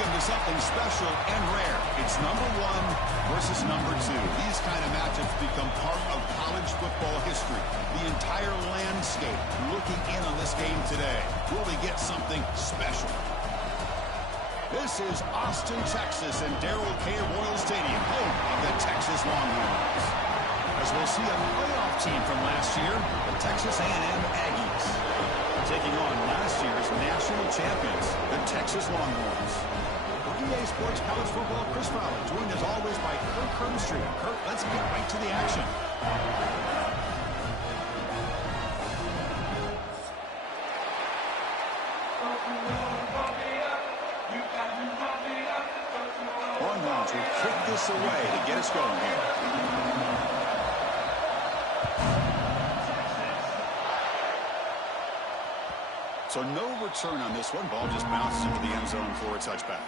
into something special and rare. It's number 1 versus number 2. These kind of matchups become part of college football history. The entire landscape looking in on this game today. Will they get something special? This is Austin, Texas, and Darrell K. Royal Stadium, home of the Texas Longhorns. As we'll see a playoff team from last year, the Texas A&M Aggies, taking on last year's national champions, the Texas Longhorns. For EA Sports College Football, Chris Fowler, joined as always by Kirk Hermstreet. Kirk, let's get right to the action. Longhorns will kick this away to get us going here. So no return on this one. Ball just bounces into the end zone for a touchback.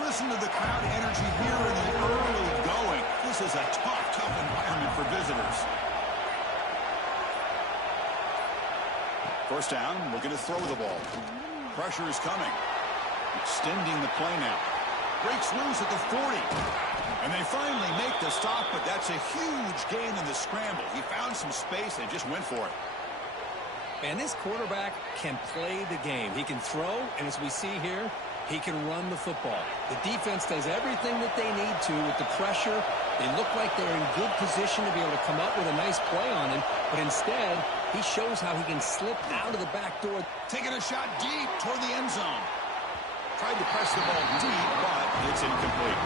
Listen to the crowd energy here in the early going. This is a tough environment for visitors. First down, looking to throw the ball. Pressure is coming. Extending the play now. Breaks loose at the 40. And they finally make the stop, but that's a huge gain in the scramble. He found some space and just went for it. And this quarterback can play the game. He can throw, and as we see here, he can run the football. The defense does everything that they need to with the pressure. They look like they're in good position to be able to come up with a nice play on him, but instead, he shows how he can slip out of the back door. Taking a shot deep toward the end zone. Tried to press the ball deep, but it's incomplete.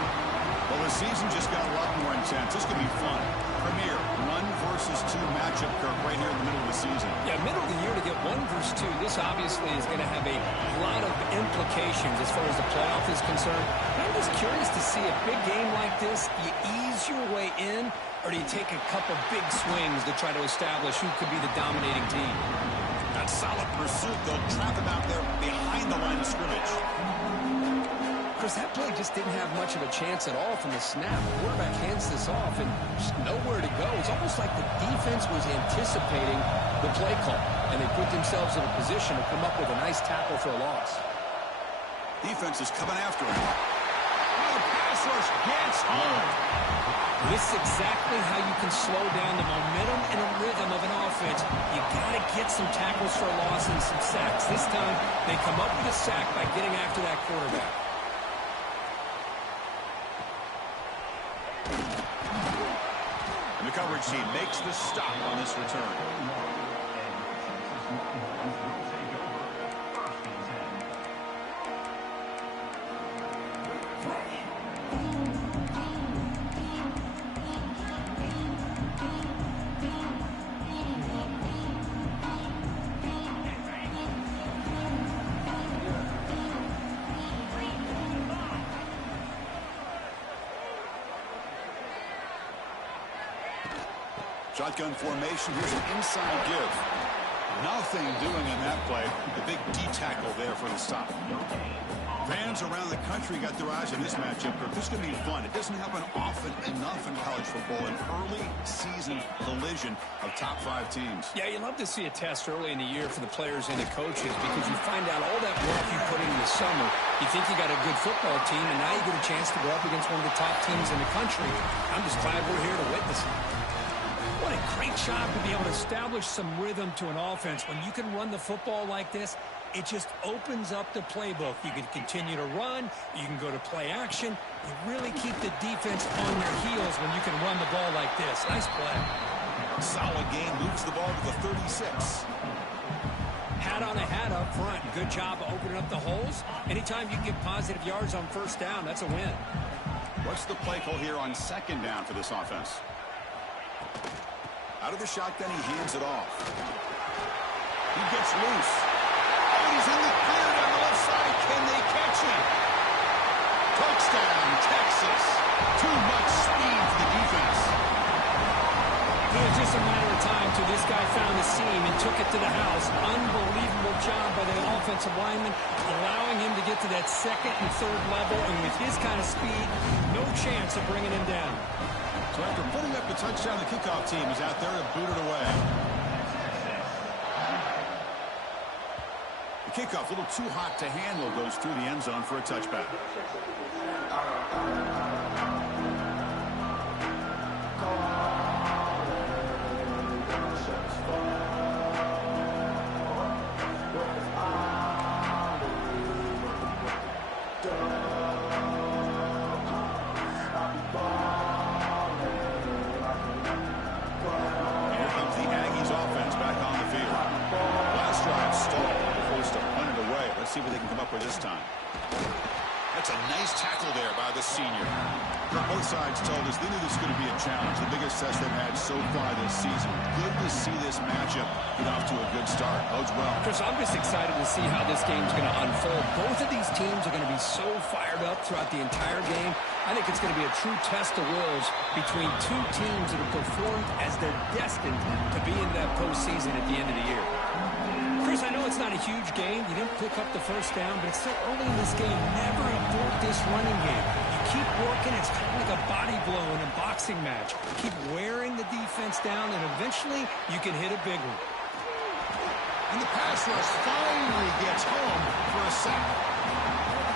Well, the season just got a lot more intense. This could be fun. Premier 1 versus 2 matchup, Kirk, right here in the middle of the season. Yeah, middle of the year to get 1 versus 2. This obviously is going to have a lot of implications as far as the playoff is concerned. And I'm just curious to see a big game like this. You ease your way in, or do you take a couple big swings to try to establish who could be the dominating team? That solid pursuit. They'll trap him out there behind the line of scrimmage. Chris, that play just didn't have much of a chance at all from the snap. The quarterback hands this off, and just nowhere to go. It's almost like the defense was anticipating the play call, and they put themselves in a position to come up with a nice tackle for a loss. Defense is coming after him. Oh, the pass rush gets home. This is exactly how you can slow down the momentum and a rhythm of an offense. You got to get some tackles for a loss and some sacks. This time, they come up with a sack by getting after that quarterback. And the coverage team makes the stop on this return. Shotgun formation. Here's an inside give. Nothing doing in that play. The big D-tackle there for the stop. Fans around the country got their eyes on this matchup. This is going to be fun. It doesn't happen often enough in college football. An early season collision of top 5 teams. Yeah, you love to see a test early in the year for the players and the coaches because you find out all that work you put in the summer. You think you got a good football team, and now you get a chance to go up against one of the top teams in the country. I'm just glad we're here to witness it. What a great job to be able to establish some rhythm to an offense. When you can run the football like this, it just opens up the playbook. You can continue to run. You can go to play action. You really keep the defense on their heels when you can run the ball like this. Nice play. Solid game. Moves the ball to the 36. Hat on a hat up front. Good job of opening up the holes. Anytime you get positive yards on first down, that's a win. What's the play call here on second down for this offense? Out of the shotgun, he hands it off. He gets loose. Oh, he's in the clear down the left side. Can they catch him? Touchdown, Texas. Too much speed for the defense. It was just a matter of time till this guy found the seam and took it to the house. Unbelievable job by the offensive lineman, allowing him to get to that second and third level, and with his kind of speed, no chance of bringing him down. So after putting up the touchdown, the kickoff team is out there to boot it away. The kickoff, a little too hot to handle, goes through the end zone for a touchback. See what they can come up with this time. That's a nice tackle there by the senior. Both sides told us they knew this was going to be a challenge, the biggest test they've had so far this season. Good to see this matchup get off to a good start. Bodes well. Chris, I'm just excited to see how this game's going to unfold. Both of these teams are going to be so fired up throughout the entire game. I think it's going to be a true test of wills between two teams that have performed as they're destined to be in that postseason at the end of the year. Chris, I know it's not a huge game. You didn't pick up the first down, but it's still early in this game. Never abort this running game. You keep working. It's kind of like a body blow in a boxing match. Keep wearing the defense down, and eventually you can hit a big one. And the pass rush finally gets home for a sack.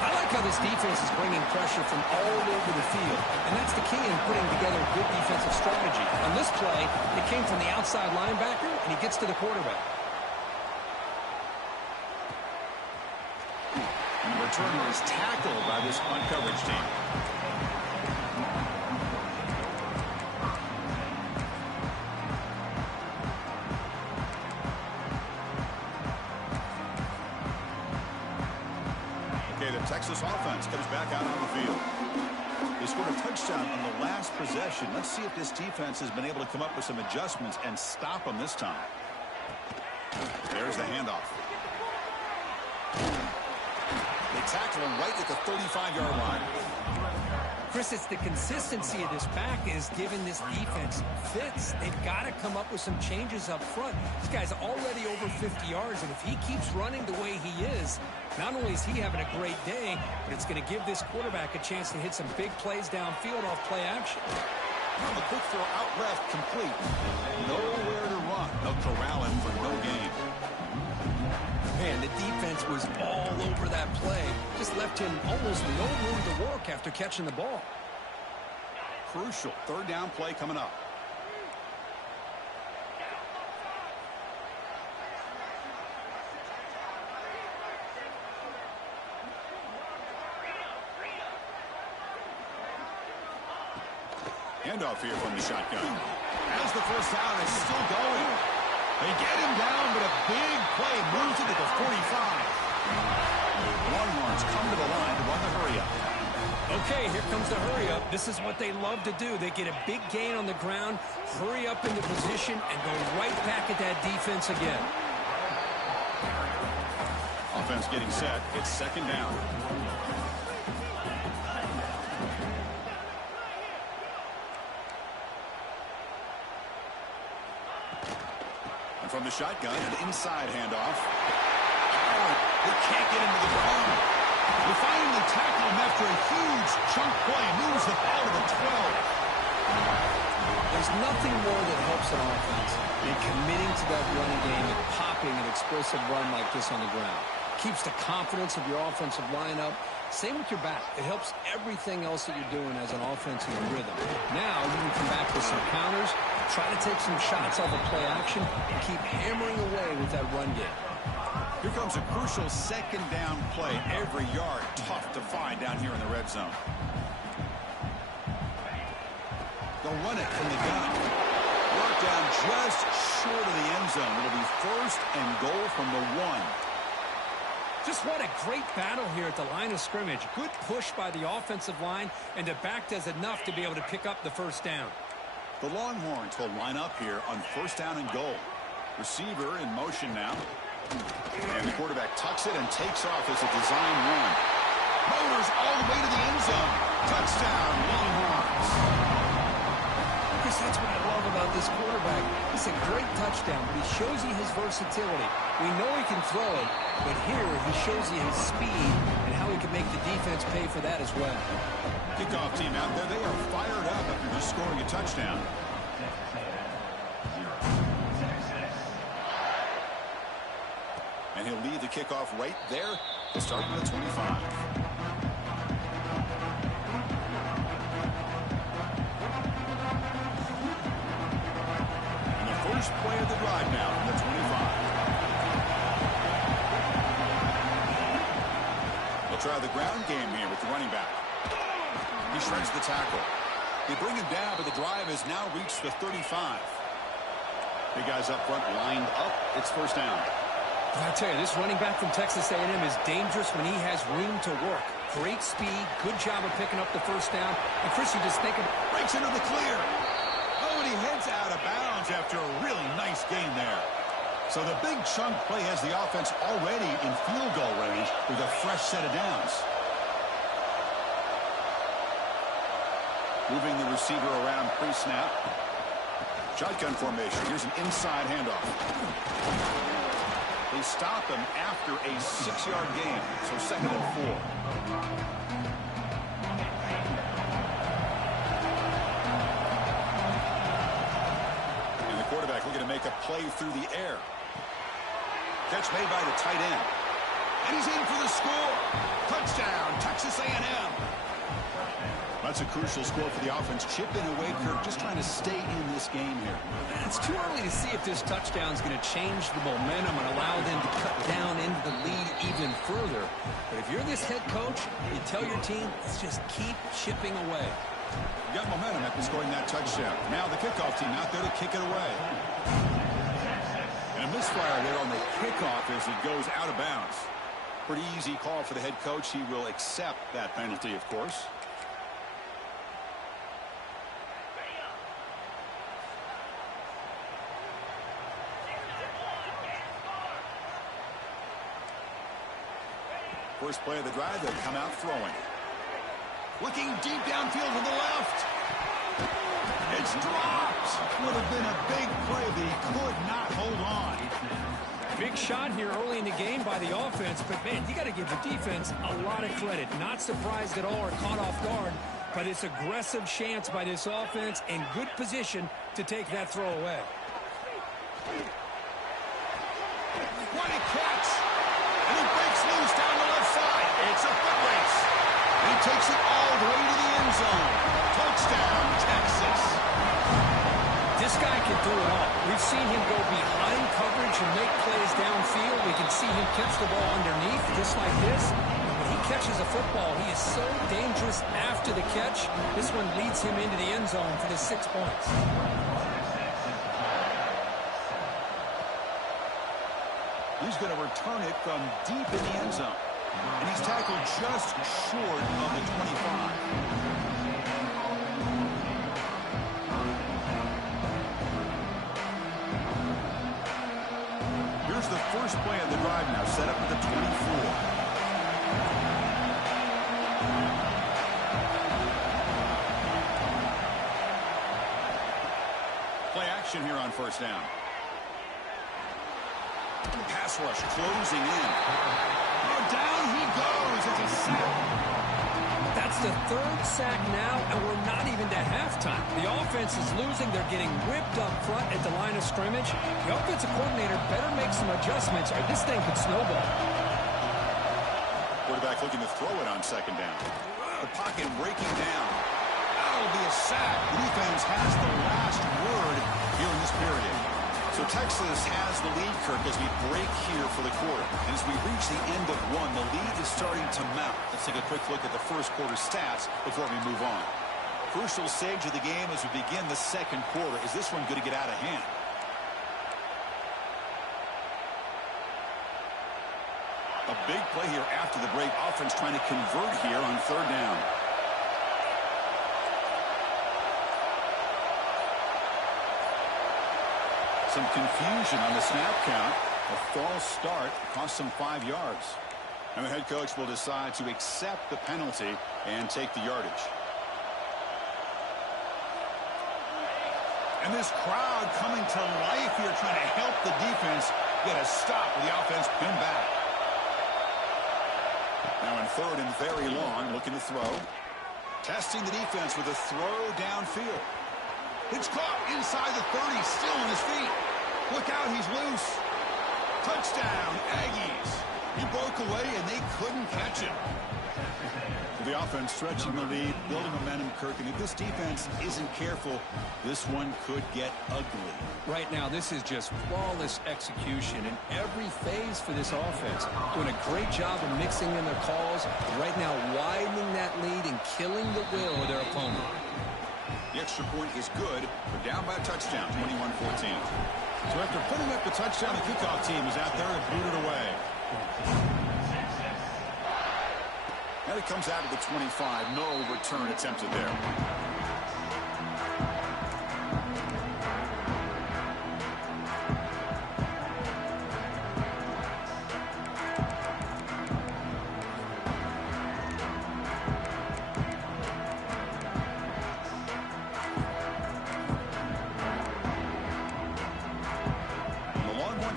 I like how this defense is bringing pressure from all over the field, and that's the key in putting together a good defensive strategy. On this play, it came from the outside linebacker, and he gets to the quarterback. Returner is tackled by this punt coverage team. Okay, the Texas offense comes back out on the field. They scored a touchdown on the last possession. Let's see if this defense has been able to come up with some adjustments and stop them this time. There's the handoff. They tackle him right at the 35-yard line. Chris, it's the consistency of this back is giving this defense fits. They've got to come up with some changes up front. This guy's already over 50 yards, and if he keeps running the way he is, not only is he having a great day, but it's going to give this quarterback a chance to hit some big plays downfield off play action. Well, the quick throw out left complete. Nowhere to run. They'll corral him for no gain. Man, the defense was all over that play. Just left him almost no room to work after catching the ball. Crucial third down play coming up. Handoff here from the shotgun. As the first down is still going. They get him down, but a big play moves it to the 45. Longhorns come to the line to run the hurry-up. Okay, here comes the hurry-up. This is what they love to do. They get a big gain on the ground, hurry up into position, and go right back at that defense again. Offense getting set. It's second down. From the shotgun, an inside handoff. Oh, they can't get into the ground. They finally tackle him after a huge chunk play. Moves the ball to the 12. There's nothing more that helps an offense than committing to that running game and popping an explosive run like this on the ground. Keeps the confidence of your offensive lineup. Same with your back. It helps everything else that you're doing as an offense in your rhythm. Now you can come back with some counters, try to take some shots off of play action, and keep hammering away with that run game. Here comes a crucial second down play. Every yard tough to find down here in the red zone. They'll run it from the gun. Work down just short of the end zone. It'll be first and goal from the 1. Just what a great battle here at the line of scrimmage. Good push by the offensive line, and the back does enough to be able to pick up the first down. The Longhorns will line up here on first down and goal. Receiver in motion now. And the quarterback tucks it and takes off as a design run. Motors all the way to the end zone. Touchdown, Longhorns. Chris, that's what I love about this quarterback. It's a great touchdown, but he shows you his versatility. We know he can throw it, but here he shows you his speed and how he can make the defense pay for that as well. Kickoff team out there, they are fired up after just scoring a touchdown. And he'll lead the kickoff right there to start with the 25. And the first play of the drive now from the 25. They'll try the ground game here with the running back. He shreds the tackle. They bring him down, but the drive has now reached the 35. The guys up front lined up. It's first down. I tell you, this running back from Texas A&M is dangerous when he has room to work. Great speed, good job of picking up the first down. And Chris, you just think of... Breaks into the clear. Oh, and he heads out of bounds after a really nice gain there. So the big chunk play has the offense already in field goal range with a fresh set of downs. Moving the receiver around pre-snap. Shotgun formation. Here's an inside handoff. They stop him after a 6-yard gain, so 2nd and 4. And the quarterback looking to make a play through the air. Catch made by the tight end. And he's in for the score. Touchdown, Texas A&M. That's a crucial score for the offense. Chipping away, Kirk, just trying to stay in this game here. It's too early to see if this touchdown is going to change the momentum and allow them to cut down into the lead even further. But if you're this head coach, you tell your team, let's just keep chipping away. You got momentum after scoring that touchdown. Now the kickoff team out there to kick it away. And a misfire there on the kickoff as it goes out of bounds. Pretty easy call for the head coach. He will accept that penalty, of course. First play of the drive, they'll come out throwing. Looking deep downfield to the left. It's dropped. Would have been a big play, but he could not hold on. Big shot here early in the game by the offense, but man, you got to give the defense a lot of credit. Not surprised at all or caught off guard, but it's aggressive chance by this offense and good position to take that throw away. What a catch! And he breaks loose down the left side. It's a foot race. And he takes it all the way to the end zone. Touchdown, Texas. This guy can do it all. We've seen him go behind coverage and make plays downfield. We can see him catch the ball underneath just like this. And when he catches a football, he is so dangerous after the catch. This one leads him into the end zone for the 6 points. He's going to return it from deep in the end zone. And he's tackled just short of the 25. Here's the first play of the drive now, set up at the 24. Play action here on first down. Pass rush closing in. Oh, down he goes. It's a sack. That's the 3rd sack now, and we're not even to halftime. The offense is losing. They're getting ripped up front at the line of scrimmage. The offensive coordinator better make some adjustments or this thing could snowball. Quarterback looking to throw it on 2nd down. The pocket breaking down. That'll be a sack. The defense has the last word here in this period. So Texas has the lead, Kirk, as we break here for the quarter. And as we reach the end of one, the lead is starting to mount. Let's take a quick look at the first quarter stats before we move on. Crucial stage of the game as we begin the 2nd quarter. Is this one going to get out of hand? A big play here after the break. Offense trying to convert here on 3rd down. Some confusion on the snap count. A false start cost them 5 yards. And the head coach will decide to accept the penalty and take the yardage. And this crowd coming to life here trying to help the defense get a stop with the offense pinned back. Now in third and very long, looking to throw. Testing the defense with a throw downfield. It's caught inside the 30, still on his feet. Look out, he's loose. Touchdown, Aggies. He broke away, and they couldn't catch him. The offense stretching the lead, building momentum, Kirk. And if this defense isn't careful, this one could get ugly. Right now, this is just flawless execution in every phase for this offense. Doing a great job of mixing in their calls. Right now, widening that lead and killing the will of their opponent. The extra point is good. They're down by a touchdown, 21-14. So after putting up the touchdown, the kickoff team is out there and booted away. Now it comes out of the 25. No return attempted there.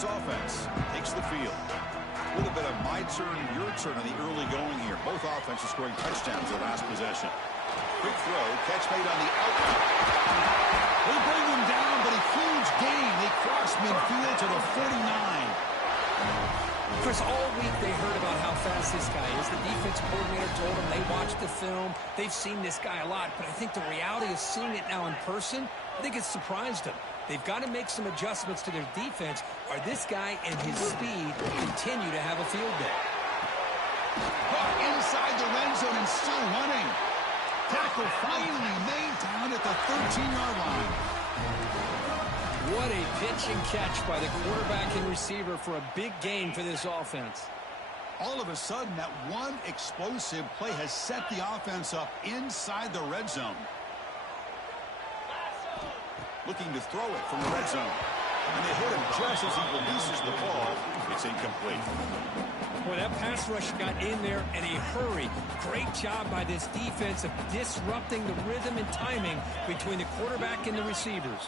Offense takes the field. A little bit of my turn, your turn on the early going here. Both offenses scoring touchdowns their last possession. Quick throw, catch made on the outlet. They bring him down, but a huge gain. They cross midfield to the 49. Chris, all week they heard about how fast this guy is. The defense coordinator told them they watched the film. They've seen this guy a lot, but I think the reality of seeing it now in person, I think it's surprised them. They've got to make some adjustments to their defense, or this guy and his speed continue to have a field day. Caught inside the red zone and still running. Tackle finally made down at the 13-yard line. What a pitch and catch by the quarterback and receiver for a big gain for this offense. All of a sudden, that one explosive play has set the offense up inside the red zone. Looking to throw it from the red zone. And they hit him just as he releases the ball. It's incomplete. Boy, that pass rush got in there in a hurry. Great job by this defense of disrupting the rhythm and timing between the quarterback and the receivers.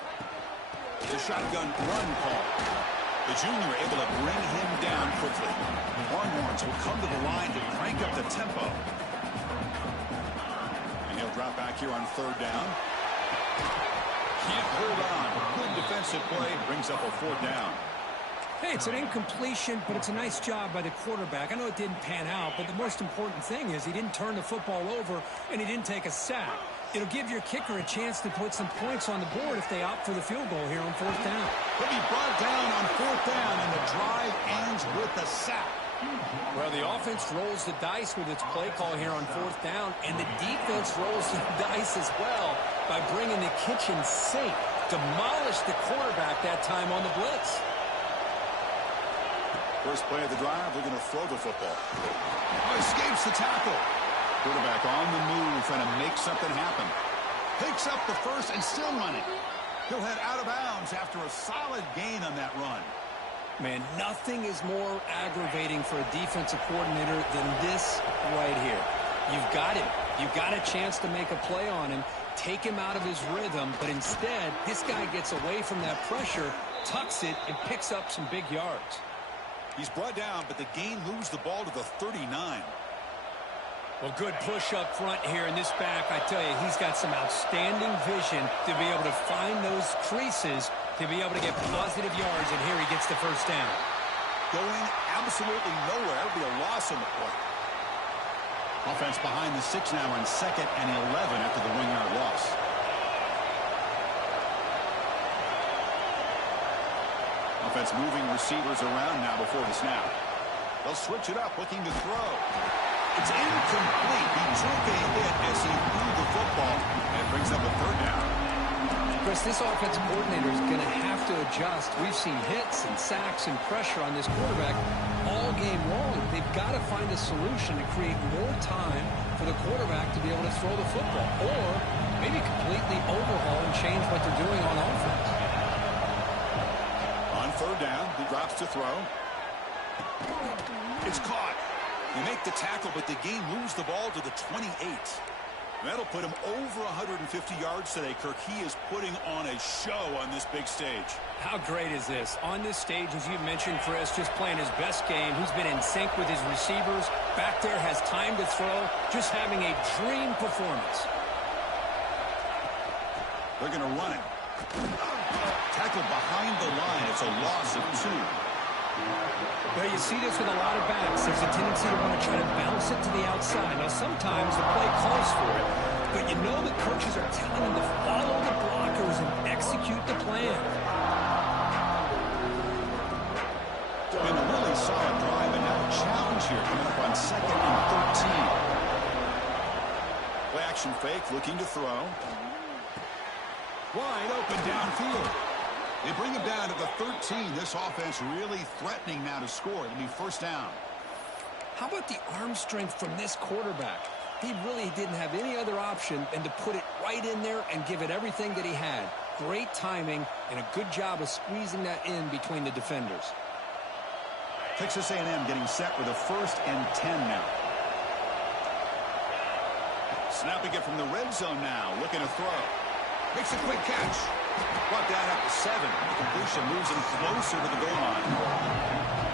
The shotgun run call. The junior able to bring him down quickly. Longhorns will come to the line to crank up the tempo. And he'll drop back here on third down. Can't hold on. Good defensive play. Brings up a fourth down. Hey, it's an incompletion, but it's a nice job by the quarterback. I know it didn't pan out, but the most important thing is he didn't turn the football over and he didn't take a sack. It'll give your kicker a chance to put some points on the board if they opt for the field goal here on fourth down. He'll be brought down on fourth down, and the drive ends with a sack. Well, the offense rolls the dice with its play call here on fourth down, and the defense rolls the dice as well by bringing the kitchen sink. Demolished the quarterback that time on the blitz. First play of the drive, they're going to throw the football. Oh, escapes the tackle. Quarterback on the move, trying to make something happen. Picks up the first and still running. He'll head out of bounds after a solid gain on that run. Man, nothing is more aggravating for a defensive coordinator than this right here. You've got him. You've got a chance to make a play on him, take him out of his rhythm, but instead, this guy gets away from that pressure, tucks it, and picks up some big yards. He's brought down, but the gain moves the ball to the 39. Well, good push up front here in this back. I tell you, he's got some outstanding vision to be able to find those creases to be able to get positive yards, and here he gets the first down. Going absolutely nowhere. It'll be a loss on the play. Offense behind the 6 now on 2nd and 11 after the 1-yard loss. Offense moving receivers around now before the snap. They'll switch it up, looking to throw. It's incomplete. He took a hit as he threw the football, and it brings up a third down. Chris, this offensive coordinator is going to have to adjust. We've seen hits and sacks and pressure on this quarterback all game long. They've got to find a solution to create more time for the quarterback to be able to throw the football, or maybe completely overhaul and change what they're doing on offense. On third down, he drops to throw. It's caught. You make the tackle, but the gain moves the ball to the 28. That'll put him over 150 yards today, Kirk. He is putting on a show on this big stage. How great is this? On this stage, as you mentioned, Chris, just playing his best game. He's been in sync with his receivers. Back there, has time to throw. Just having a dream performance. They're going to run it. Tackled behind the line. It's a loss of 2. Well, you see this with a lot of backs. There's a tendency to want to try to bounce it to the outside. Now, sometimes the play calls for it, but you know the coaches are telling them to follow the blockers and execute the plan. And a really solid drive, and now a challenge here coming up on 2nd and 13. Play action fake, looking to throw. Wide open downfield. They bring him down to the 13. This offense really threatening now to score. It'll be first down. How about the arm strength from this quarterback? He really didn't have any other option than to put it right in there and give it everything that he had. Great timing and a good job of squeezing that in between the defenders. Texas A&M getting set with a 1st and 10 now. Snapping it from the red zone now. Looking to throw. Makes a quick catch. Brought down at the 7. The completion moves him closer to the goal line.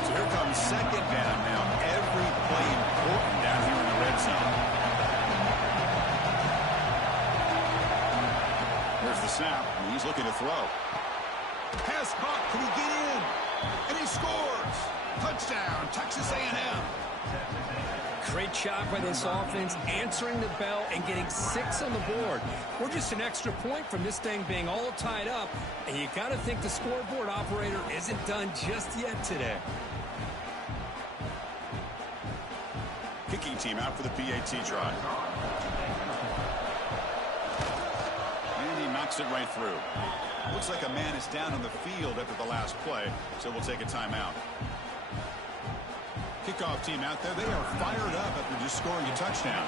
So here comes 2nd down now. Every play important down here in the red zone. Here's the snap. He's looking to throw. Pass caught. Can he get in? And he scores. Touchdown, Texas A&M. Great job by this offense, answering the bell and getting 6 on the board. We're just an extra point from this thing being all tied up, and you got to think the scoreboard operator isn't done just yet today. Kicking team out for the PAT try. And he knocks it right through. Looks like a man is down on the field after the last play, so we'll take a timeout. Kickoff team out there. They are fired up after just scoring a touchdown.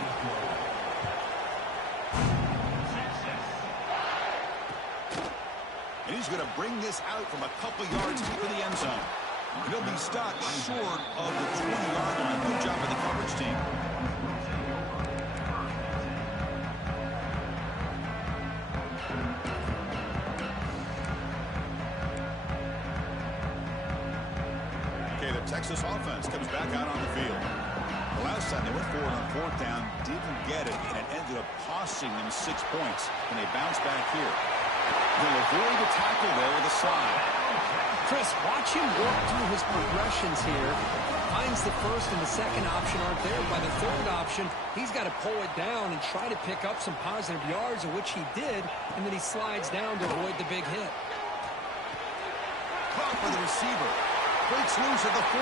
And he's going to bring this out from a couple yards deep in the end zone. He'll be stopped short of the 20-yard line. Good job by the coverage team. Texas offense comes back out on the field. The last time they went forward on 4th down, didn't get it, and it ended up costing them 6 points. And they bounce back here. They'll avoid the tackle there with a slide. Chris, watch him work through his progressions here. Finds the 1st and the 2nd option aren't there. By the 3rd option, he's got to pull it down and try to pick up some positive yards, of which he did, and then he slides down to avoid the big hit. Caught by the receiver. Breaks loose at the 45.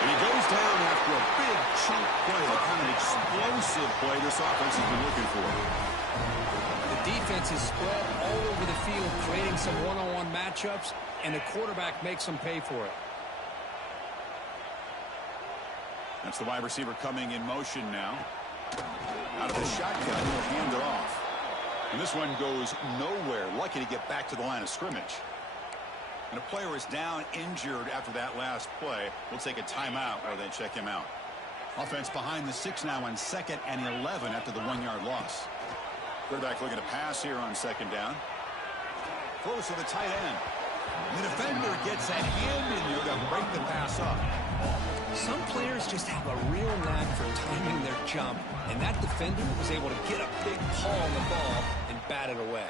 And he goes down after a big chunk play, the kind of explosive play this offense has been looking for. The defense is spread all over the field, creating some one-on-one matchups, and the quarterback makes them pay for it. That's the wide receiver coming in motion now. Out of the shotgun, he'll hand it off. And this one goes nowhere. Lucky to get back to the line of scrimmage. And a player is down injured after that last play. We'll take a timeout rather than check him out. Offense behind the 6 now on 2nd and 11 after the 1-yard loss. Quarterback looking to pass here on 2nd down. Throws to the tight end. And the defender gets a hand in there to break the pass up. Some players just have a real knack for timing their jump, and that defender was able to get a big paw on the ball and bat it away.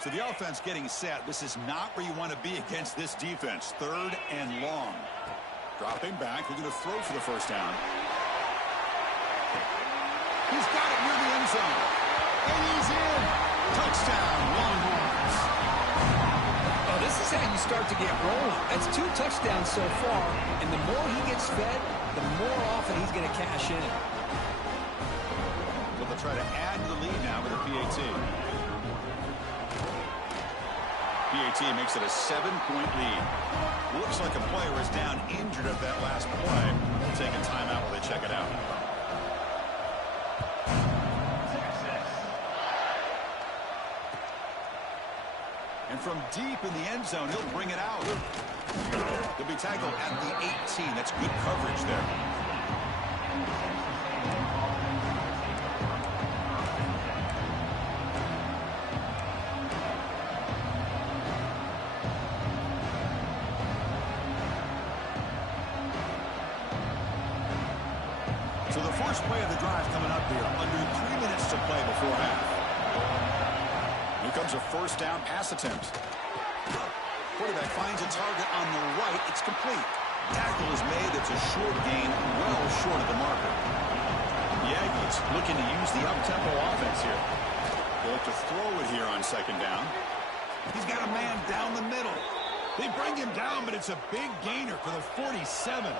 So the offense getting set. This is not where you want to be against this defense. 3rd and long. Dropping back, looking to throw for the 1st down. He's got it near the end zone. And he's in. Touchdown, Longhorns. Oh, this is how you start to get rolling. That's 2 touchdowns so far, and the more he gets fed, the more often he's going to cash in. So they'll try to add to the lead now with a PAT. PAT makes it a 7-point lead. Looks like a player is down injured at that last play. We'll take a timeout while they check it out. And from deep in the end zone, he'll bring it out. He'll be tackled at the 18. That's good coverage there. So the first play of the drive coming up here. Under 3 minutes to play before half. Here comes a first down pass attempt. Quarterback finds a target on the right. It's complete. Tackle is made. It's a short gain, well short of the marker. The Aggies looking to use the up-tempo offense here. They'll have to throw it here on second down. He's got a man down the middle. They bring him down, but it's a big gainer for the 47.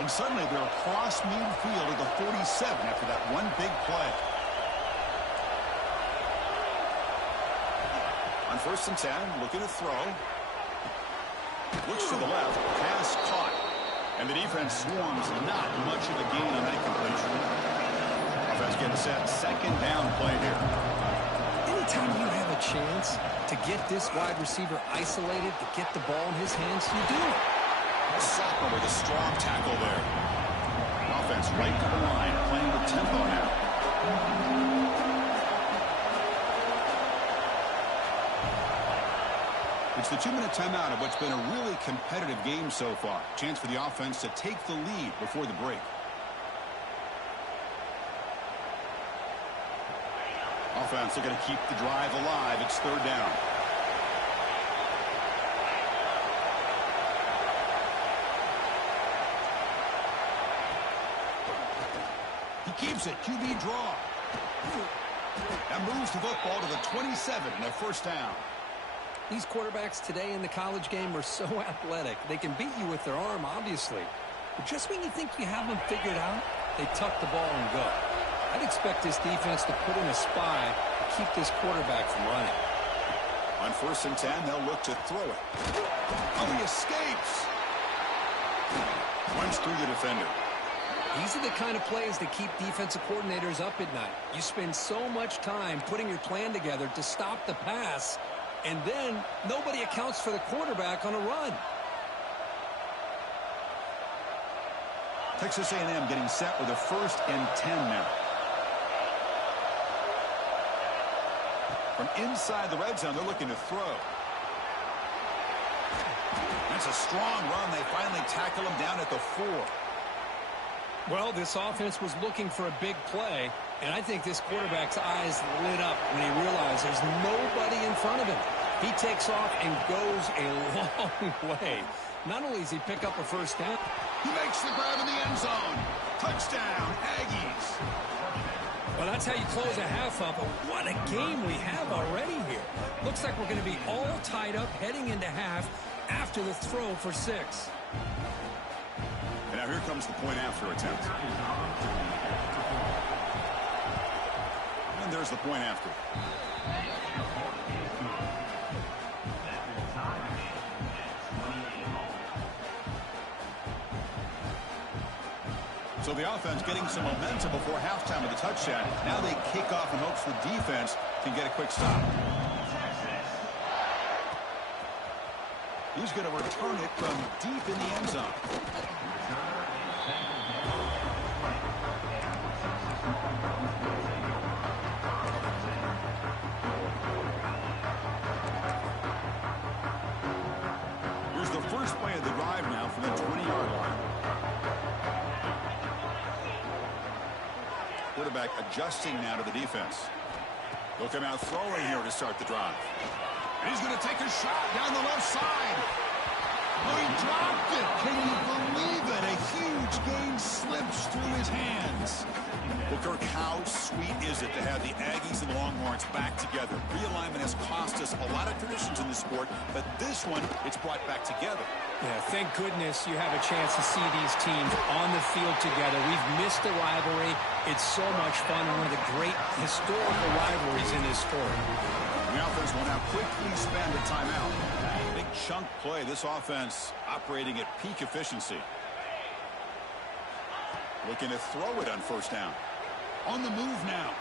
And suddenly they're across midfield at the 47 after that one big play. On 1st and 10, looking to throw. Looks to the left, pass caught. And the defense swarms, not much of a gain on that completion. Offense getting set, second down play here. Anytime you have a chance to get this wide receiver isolated, to get the ball in his hands, you do it. Soccer with a strong tackle there. Offense right to the line, playing with tempo now. It's the 2-minute timeout of what's been a really competitive game so far. Chance for the offense to take the lead before the break. Offense looking to keep the drive alive. It's third down. Keeps it. QB draw. That moves the football to the 27 and a first down. These quarterbacks today in the college game are so athletic. They can beat you with their arm, obviously. But just when you think you have them figured out, they tuck the ball and go. I'd expect this defense to put in a spy to keep this quarterback from running. On 1st and 10, they'll look to throw it. Oh, he escapes. Runs through the defender. These are the kind of plays that keep defensive coordinators up at night. You spend so much time putting your plan together to stop the pass, and then nobody accounts for the quarterback on a run. Texas A&M getting set with a 1st and 10 now. From inside the red zone, they're looking to throw. That's a strong run. They finally tackle him down at the 4. Well, this offense was looking for a big play, and I think this quarterback's eyes lit up when he realized there's nobody in front of him. He takes off and goes a long way. Not only does he pick up a first down, he makes the grab in the end zone. Touchdown, Aggies. Well, that's how you close a half up. What a game we have already here. Looks like we're going to be all tied up heading into half after the throw for 6. And now here comes the point after attempt. And there's the point after. So the offense getting some momentum before halftime with the touchdown. Now they kick off in hopes the defense can get a quick stop. He's going to return it from deep in the end zone. Here's the first play of the drive now from the 20-yard line. Quarterback adjusting now to the defense. They'll come out throwing here to start the drive. And he's going to take a shot down the left side. Oh, he dropped it. Can you believe it? A huge gain slips through his hands. Well, Kirk, how sweet is it to have the Aggies and Longhorns back together? Realignment has cost us a lot of traditions in the sport, but this one, it's brought back together. Yeah, thank goodness you have a chance to see these teams on the field together. We've missed the rivalry. It's so much fun, and one of the great historical rivalries in this sport. The offense will now quickly spend a timeout. Big chunk play. This offense operating at peak efficiency. Looking to throw it on first down. On the move now.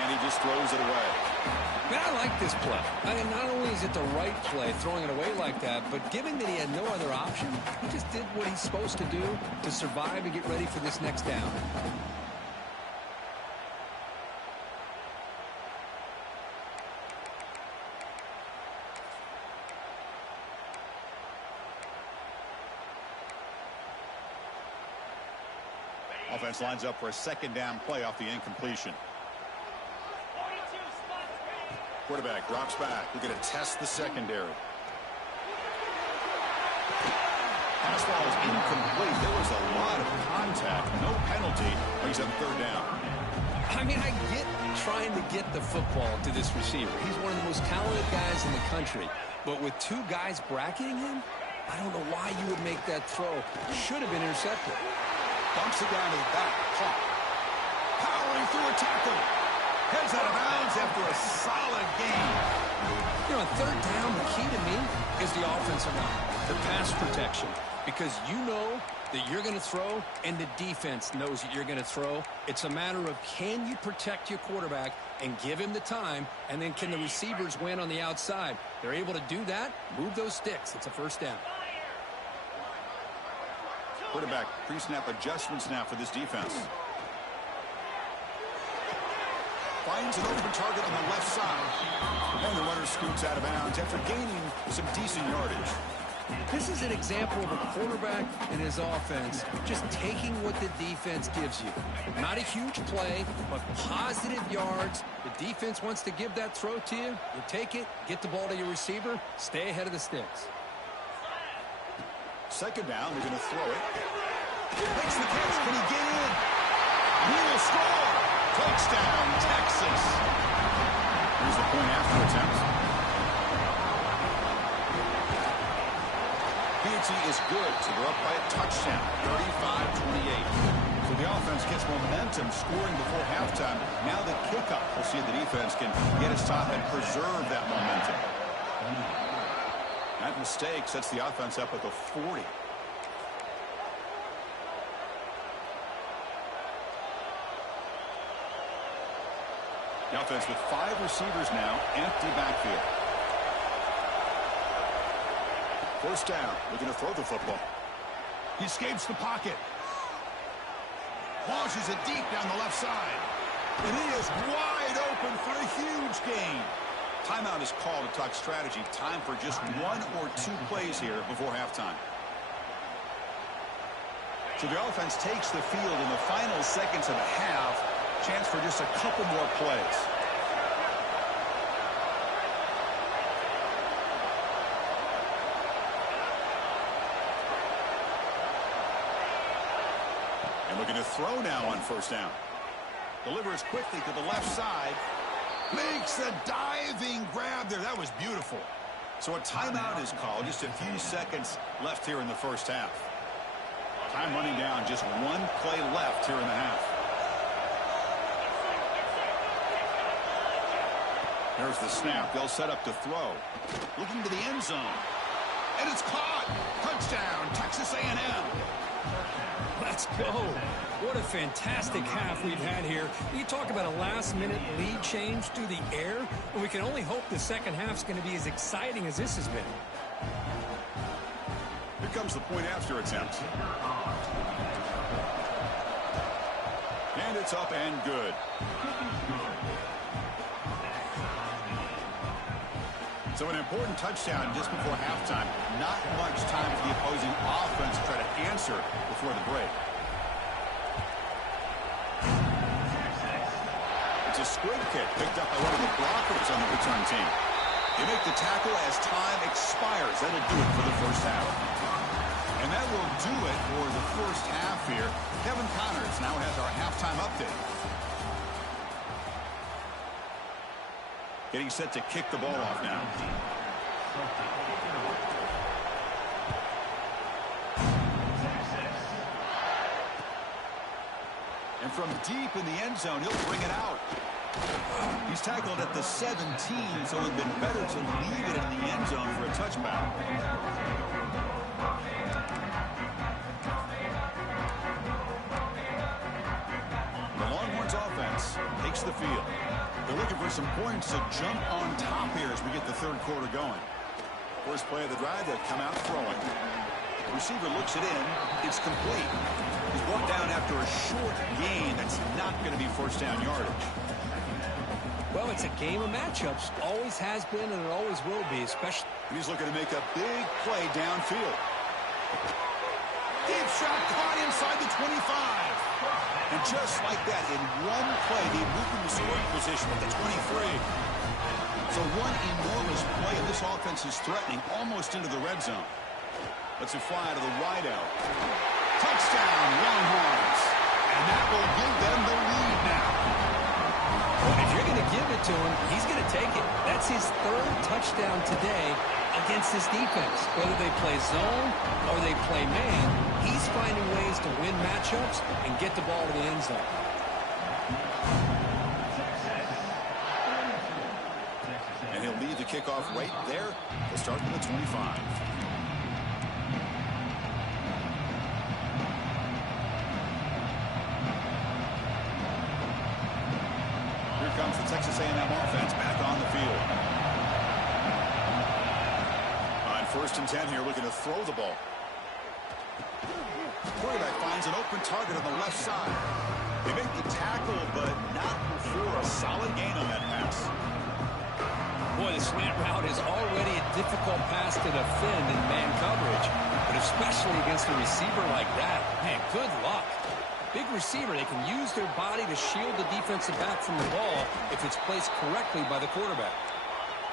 And he he just throws it away. Man, I like this play. I mean, not only is it the right play, throwing it away like that, but given that he had no other option, he just did what he's supposed to do to survive and get ready for this next down. Offense lines up for a second down play off the incompletion. Quarterback drops back. We're going to test the secondary. Pass ball is incomplete. There was a lot of contact. No penalty. Brings up third down. I mean, I get trying to get the football to this receiver. He's one of the most talented guys in the country. But with two guys bracketing him, I don't know why you would make that throw. Should have been intercepted. Dumps it down to the back. Caught. Powering through a tackle. Heads out of bounds after a solid game. You know, on third down, the key to me is the offensive line, the pass protection. Because you know that you're going to throw, and the defense knows that you're going to throw. It's a matter of can you protect your quarterback and give him the time, and then can the receivers win on the outside? They're able to do that, move those sticks. It's a first down. Quarterback pre-snap adjustments now for this defense. Finds an open target on the left side. And the runner scoots out of bounds after gaining some decent yardage. This is an example of a quarterback and his offense just taking what the defense gives you. Not a huge play, but positive yards. The defense wants to give that throw to you. You take it, get the ball to your receiver, stay ahead of the sticks. Second down, they're going to throw it. Makes the catch. Can he get in? He will score. Touchdown, Texas. Here's the point after attempt. PAT is good, so they're up by a touchdown, 35-28. So the offense gets momentum scoring before halftime. Now the kickoff. We'll see if the defense can get a stop and preserve that momentum. That mistake sets the offense up at the 40. The offense with 5 receivers now, empty backfield. First down, we're going to throw the football. He escapes the pocket. Launches it deep down the left side. And he is wide open for a huge gain. Timeout is called to talk strategy. Time for just 1 or 2 plays here before halftime. So the offense takes the field in the final seconds of the half. Chance for just a couple more plays. And we're going to throw now on first down. Delivers quickly to the left side. Makes a diving grab there. That was beautiful. So a timeout is called. Just a few seconds left here in the first half. Time running down. Just 1 play left here in the half. There's the snap. They'll set up to throw. Looking to the end zone. And it's caught. Touchdown, Texas A&M. Let's go. What a fantastic half we've had here. You talk about a last-minute lead change through the air, and we can only hope the second half's going to be as exciting as this has been. Here comes the point after attempt. And it's up and good. So an important touchdown just before halftime. Not much time for the opposing offense to try to answer before the break. It's a squib kick picked up by one of the blockers on the return team. They make the tackle as time expires. That'll do it for the first half. And that will do it for the first half here. Kevin Connors now has our halftime update. Getting set to kick the ball off now. And from deep in the end zone, he'll bring it out. He's tackled at the 17, so it would have been better to leave it in the end zone for a touchback. The Longhorns offense takes takes the field. They're looking for some points to jump on top here as we get the third quarter going. First play of the drive, they'll come out throwing. Receiver looks it in. It's complete. He's brought down after a short gain. That's not going to be first down yardage. Well, it's a game of matchups. Always has been and it always will be, especially. He's looking to make a big play downfield. Deep shot caught inside the 25. And just like that, in one play, they moved into scoring position at the 23. So one enormous play, and this offense is threatening almost into the red zone. Let's it fly out of the wideout. Touchdown, Longhorns. And that will give them the lead now. Well, if you're going to give it to him, he's going to take it. That's his third touchdown today against this defense. Whether they play zone or they play man, he's finding ways to win matchups and get the ball to the end zone. And he'll lead the kickoff right there to start from the 25. Here comes the Texas A&M offense back on the field. On 1st and 10 here, looking to throw the ball. Quarterback finds an open target on the left side. They make the tackle, but not before a solid gain on that pass. Boy, the slant route is already a difficult pass to defend in man coverage, but especially against a receiver like that. Man, good luck. Big receiver, they can use their body to shield the defensive back from the ball if it's placed correctly by the quarterback.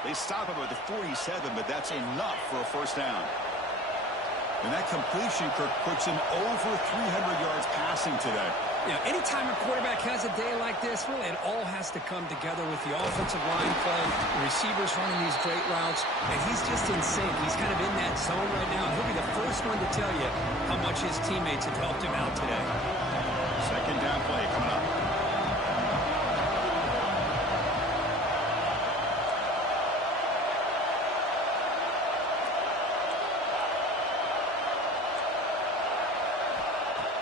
They stop him at the 47, but that's enough for a first down. And that completion, Kirk, puts him over 300 yards passing today. Yeah, anytime a quarterback has a day like this, really it all has to come together with the offensive line play, the receivers running these great routes, and he's just in sync. He's kind of in that zone right now, and he'll be the first one to tell you how much his teammates have helped him out today. Second down play coming up.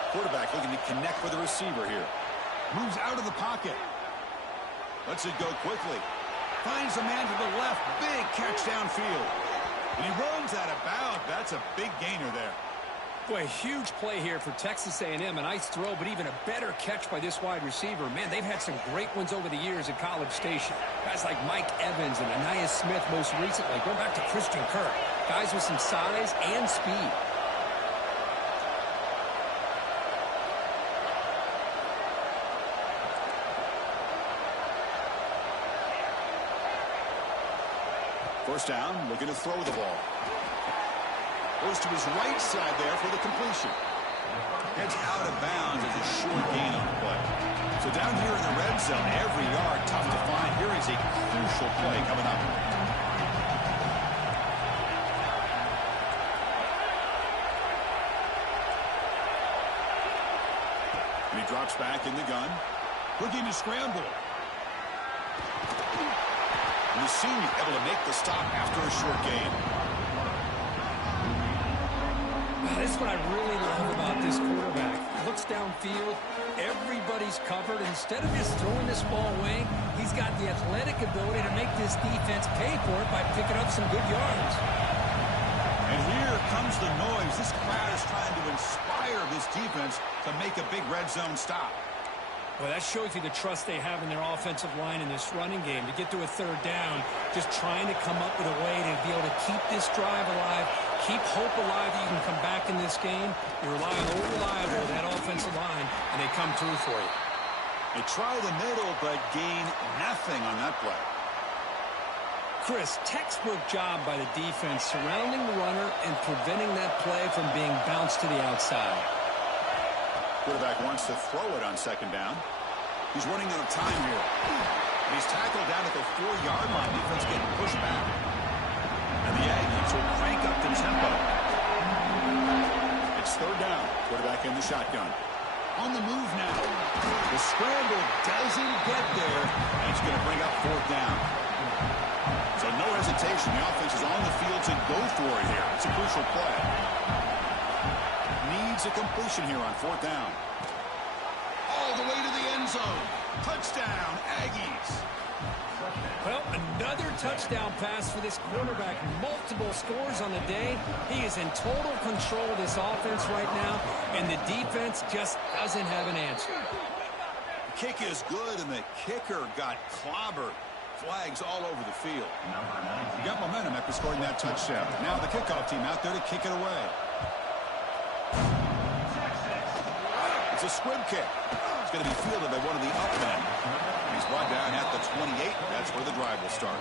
Quarterback looking to connect with the receiver here. Moves out of the pocket. Lets it go quickly. Finds a man to the left. Big catch downfield. And he runs out of bounds. That's a big gainer there. Boy, a huge play here for Texas A&M. A nice throw, but even a better catch by this wide receiver. Man, they've had some great ones over the years at College Station. Guys like Mike Evans and Anais Smith most recently. Going back to Christian Kirk. Guys with some size and speed. First down, looking to throw the ball. Goes to his right side there for the completion. Heads out of bounds as a short gain on the play. So down here in the red zone, every yard tough to find. Here is a crucial play coming up. And he drops back in the gun. Looking to scramble. And the senior able to make the stop after a short gain. This is what I really love about this quarterback. Looks downfield, everybody's covered. Instead of just throwing this ball away, he's got the athletic ability to make this defense pay for it by picking up some good yards. And here comes the noise. This crowd is trying to inspire this defense to make a big red zone stop. Well, that shows you the trust they have in their offensive line in this running game. To get to a third down, just trying to come up with a way to be able to keep this drive alive, keep hope alive that you can come back in this game. You're reliable with that offensive line, and they come through for you. They try the middle, but gain nothing on that play. Chris, textbook job by the defense surrounding the runner and preventing that play from being bounced to the outside. Quarterback wants to throw it on second down. He's running out of time here. And he's tackled down at the 4-yard line. Defense getting pushed back. And the Aggies will crank up the tempo. It's third down. Quarterback in the shotgun. On the move now. The scramble doesn't get there. And it's going to bring up fourth down. So no hesitation. The offense is on the field to go for it here. It's a crucial play. Needs a completion here on fourth down. All the way to the end zone. Touchdown, Another touchdown pass for this quarterback. Multiple scores on the day. He is in total control of this offense right now, and the defense just doesn't have an answer. The kick is good, and the kicker got clobbered. Flags all over the field. You got momentum after scoring that touchdown. Now the kickoff team out there to kick it away. It's a squib kick. It's going to be fielded by one of the up men. He's brought down at the 28. That's where the drive will start.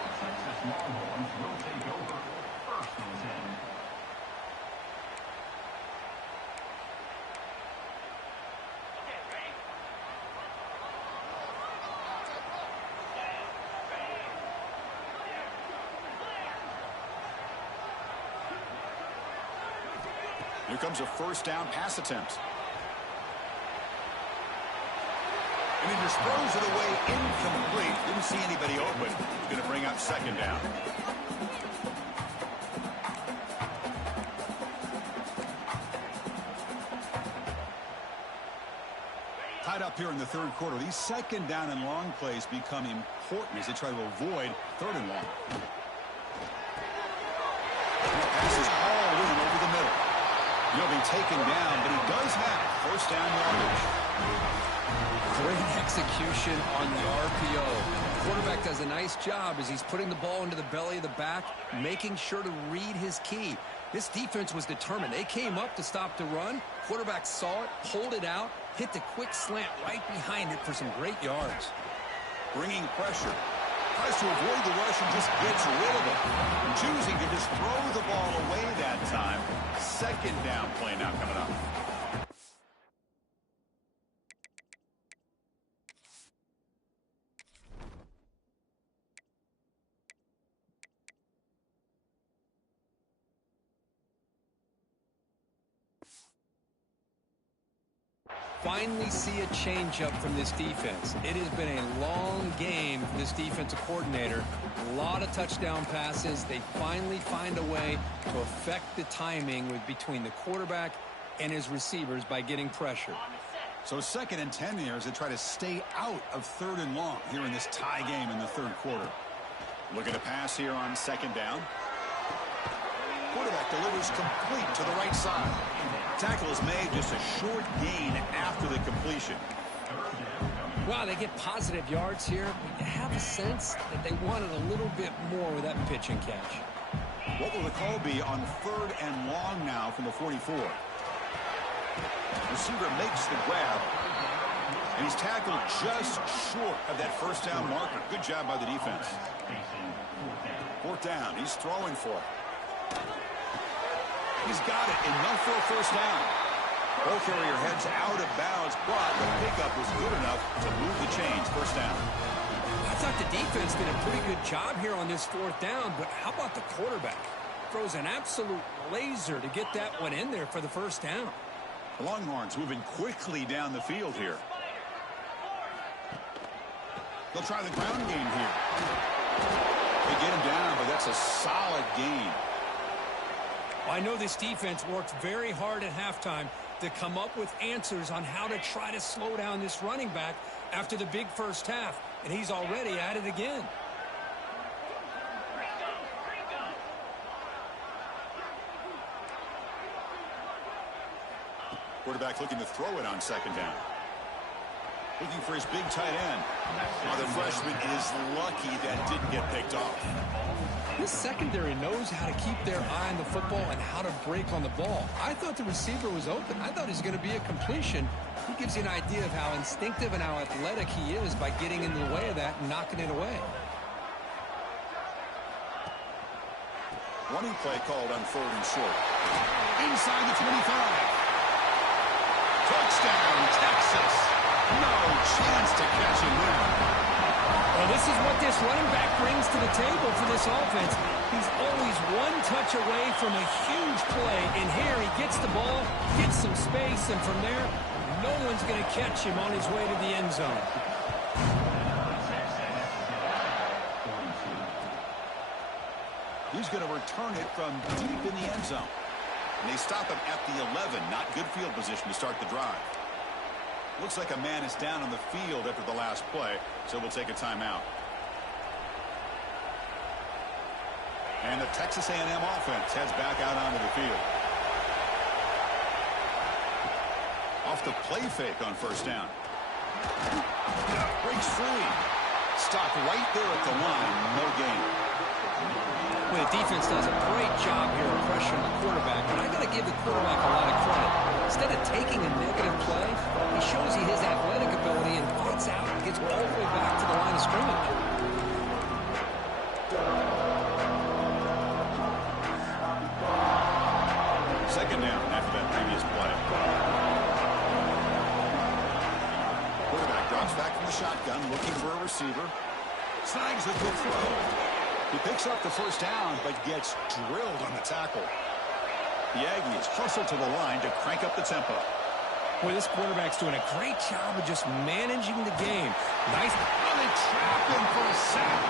Here comes a first down pass attempt. And he just throws it away incomplete. Didn't see anybody open. He's going to bring up second down. Tied up here in the third quarter. These second down and long plays become important as they try to avoid third and long. Pass is all in over the middle. He'll be taken down, but he does have first down yardage. Great execution on the RPO. The quarterback does a nice job as he's putting the ball into the belly of the back, making sure to read his key. This defense was determined. They came up to stop the run. Quarterback saw it, pulled it out, hit the quick slant right behind it for some great yards. Bringing pressure. Tries to avoid the rush and just gets rid of it. Choosing to just throw the ball away that time. Second down play now coming up. Finally see a change-up from this defense. It has been a long game for this defensive coordinator. A lot of touchdown passes. They finally find a way to affect the timing between the quarterback and his receivers by getting pressure. So 2nd and 10 here as they try to stay out of third and long here in this tie game in the third quarter. Looking to pass here on second down. Quarterback delivers complete to the right side. Tackle is made, just a short gain after the completion. Wow, they get positive yards here, but you have a sense that they wanted a little bit more with that pitch and catch. What will the call be on third and long now from the 44? Receiver makes the grab, and he's tackled just short of that first down marker. Good job by the defense. Fourth down, he's throwing for it. He's got it, enough for a first down. Ball carrier heads out of bounds, but the pickup was good enough to move the chains. First down. I thought the defense did a pretty good job here on this fourth down, but how about the quarterback? Throws an absolute laser to get that one in there for the first down. The Longhorns moving quickly down the field here. They'll try the ground game here. They get him down, but that's a solid gain. I know this defense worked very hard at halftime to come up with answers on how to try to slow down this running back after the big first half, and he's already at it again. Quarterback looking to throw it on second down. Looking for his big tight end. Now the freshman is lucky that didn't get picked off. This secondary knows how to keep their eye on the football and how to break on the ball. I thought the receiver was open. I thought it was going to be a completion. He gives you an idea of how instinctive and how athletic he is by getting in the way of that and knocking it away. Running play called on third and short. Inside the 25. Touchdown, Texas. No chance to catch him there. Well, this is what this running back brings to the table for this offense. He's always one touch away from a huge play. And here he gets the ball, gets some space, and from there, no one's going to catch him on his way to the end zone. He's going to return it from deep in the end zone. And they stop him at the 11. Not good field position to start the drive. Looks like a man is down on the field after the last play, so we'll take a timeout. And the Texas A&M offense heads back out onto the field. Off the play fake on first down. Breaks free. Stopped right there at the line. No gain. Well, the defense does a great job here of pressuring the quarterback, but I got to give the quarterback a lot of credit. Instead of taking a negative play, he shows you his athletic ability and fights out and gets all the way back to the line of scrimmage. Second down after that previous play. Quarterback drops back from the shotgun, looking for a receiver. Snags a good throw. He picks up the first down, but gets drilled on the tackle. The Aggies hustle to the line to crank up the tempo. Boy, this quarterback's doing a great job of just managing the game. Nice. Oh, they trap him for a sack.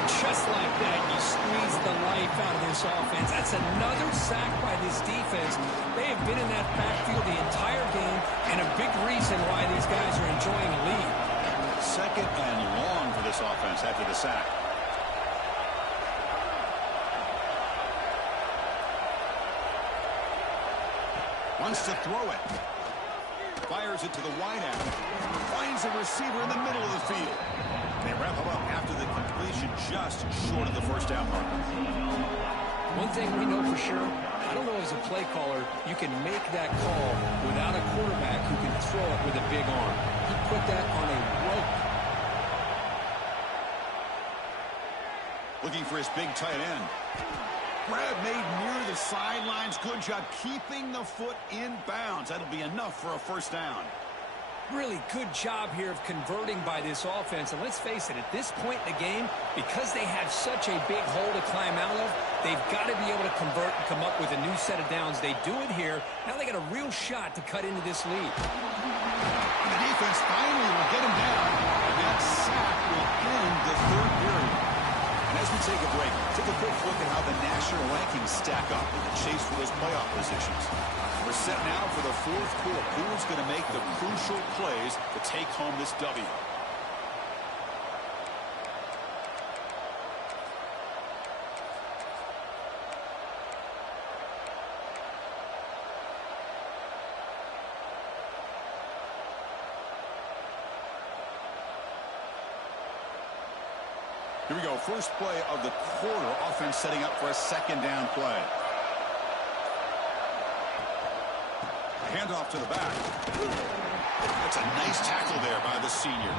And just like that, you squeeze the life out of this offense. That's another sack by this defense. They have been in that backfield the entire game, and a big reason why these guys are enjoying a lead. Second and long for this offense after the sack. Wants to throw it. Fires it to the wideout. Finds a receiver in the middle of the field. They wrap him up after the completion just short of the first down mark. One thing we know for sure, I don't know as a play caller, you can make that call without a quarterback who can throw it with a big arm. He put that on a rope. Looking for his big tight end. Grab made near the sidelines. Good job keeping the foot in bounds. That'll be enough for a first down. Really good job here of converting by this offense. And let's face it, at this point in the game, because they have such a big hole to climb out of, they've got to be able to convert and come up with a new set of downs. They do it here. Now they got a real shot to cut into this lead. The defense finally will get him down. And that sack will end the third period. And as we take a break, take a quick look at how the national rankings stack up in the chase for those playoff positions. We're set now for the fourth quarter. Who's going to make the crucial plays to take home this W? Here we go. First play of the quarter. Offense setting up for a second down play. Handoff to the back. That's a nice tackle there by the senior.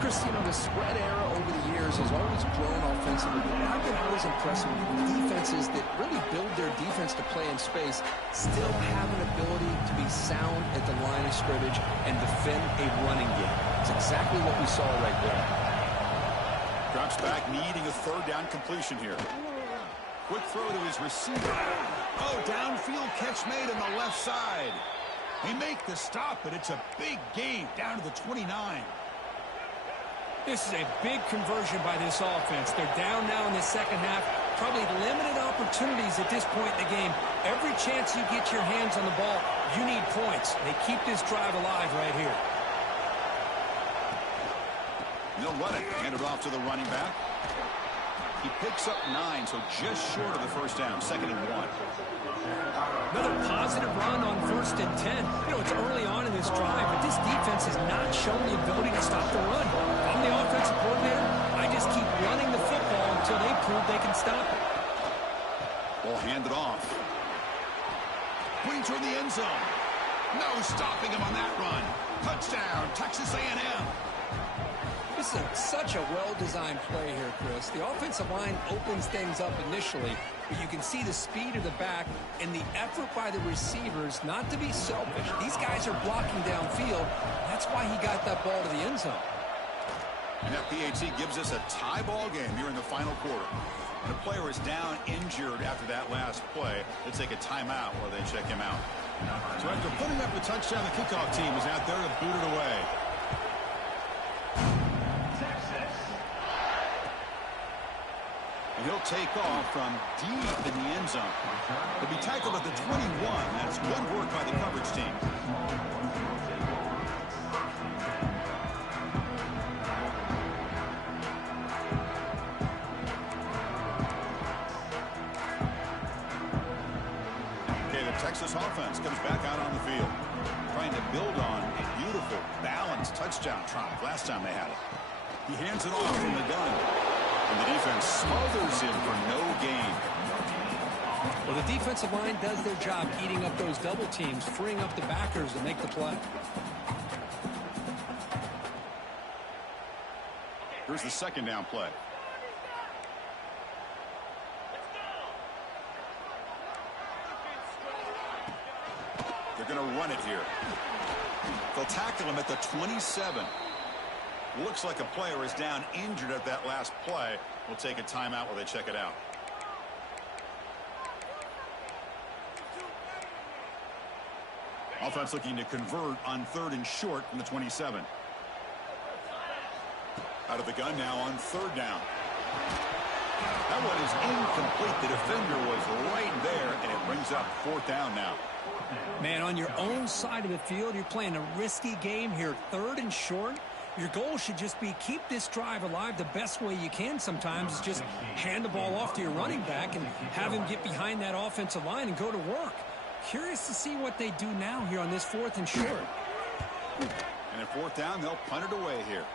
Chris, you know, the spread era over the years has always grown offensively. But I've been always impressed with defenses that really build their defense to play in space, still have an ability to be sound at the line of scrimmage and defend a running game. It's exactly what we saw right there. Drops back, needing a third down completion here. Quick throw to his receiver. Oh, downfield catch made on the left side. They make the stop, but it's a big gain down to the 29. This is a big conversion by this offense. They're down now in the second half. Probably limited opportunities at this point in the game. Every chance you get your hands on the ball, you need points. They keep this drive alive right here. They'll run it. Hand it off to the running back. He picks up 9, so just short of the first down. Second and 1. Another positive run on 1st and 10. You know, it's early on in this drive, but this defense has not shown the ability to stop the run. If I'm the offensive coordinator, I just keep running the football until they prove they can stop it. Ball handed off. Putting toward the end zone. No stopping him on that run. Touchdown, Texas A&M. This is such a well-designed play here, Chris. The offensive line opens things up initially, but you can see the speed of the back and the effort by the receivers not to be selfish. These guys are blocking downfield. That's why he got that ball to the end zone. And that PAT gives us a tie ball game here in the final quarter. And the player is down injured after that last play. They take a timeout while they check him out. So after putting up the touchdown, the kickoff team is out there to boot it away. And he'll take off from deep in the end zone. He'll be tackled at the 21. That's good work by the coverage team. Texas offense comes back out on the field, trying to build on a beautiful, balanced touchdown drive last time they had it. He hands it off from the gun, and the defense smothers him for no gain. Well, the defensive line does their job eating up those double teams, freeing up the backers to make the play. Here's the second down play. They're going to run it here. They'll tackle him at the 27. Looks like a player is down injured at that last play. We'll take a timeout while they check it out. Offense looking to convert on 3rd and short from the 27. Out of the gun now on 3rd down. That one is incomplete. The defender was right there, and it brings up 4th down now. Man, on your own side of the field, you're playing a risky game here. 3rd and short. Your goal should just be keep this drive alive the best way you can sometimes. Is just hand the ball off to your running back and have him get behind that offensive line and go to work. Curious to see what they do now here on this 4th and short. And at 4th down, they'll punt it away here.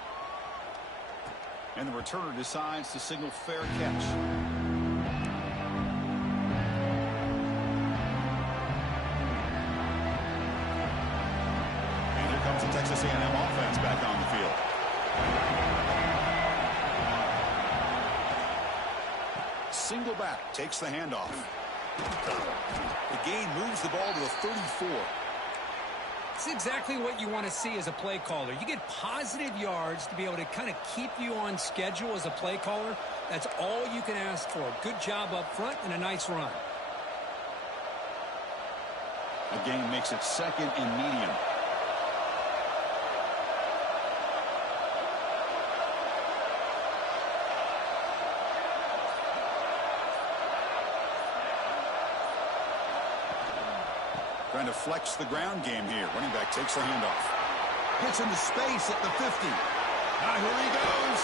And the returner decides to signal fair catch. And here comes the Texas A&M offense back on the field. Single back takes the handoff. The gain moves the ball to the 34. It's exactly what you want to see as a play caller. You get positive yards to be able to kind of keep you on schedule as a play caller. That's all you can ask for. Good job up front and a nice run. The gain makes it 2nd and medium. Trying to flex the ground game here. Running back takes the handoff. Gets into space at the 50. Now here he goes.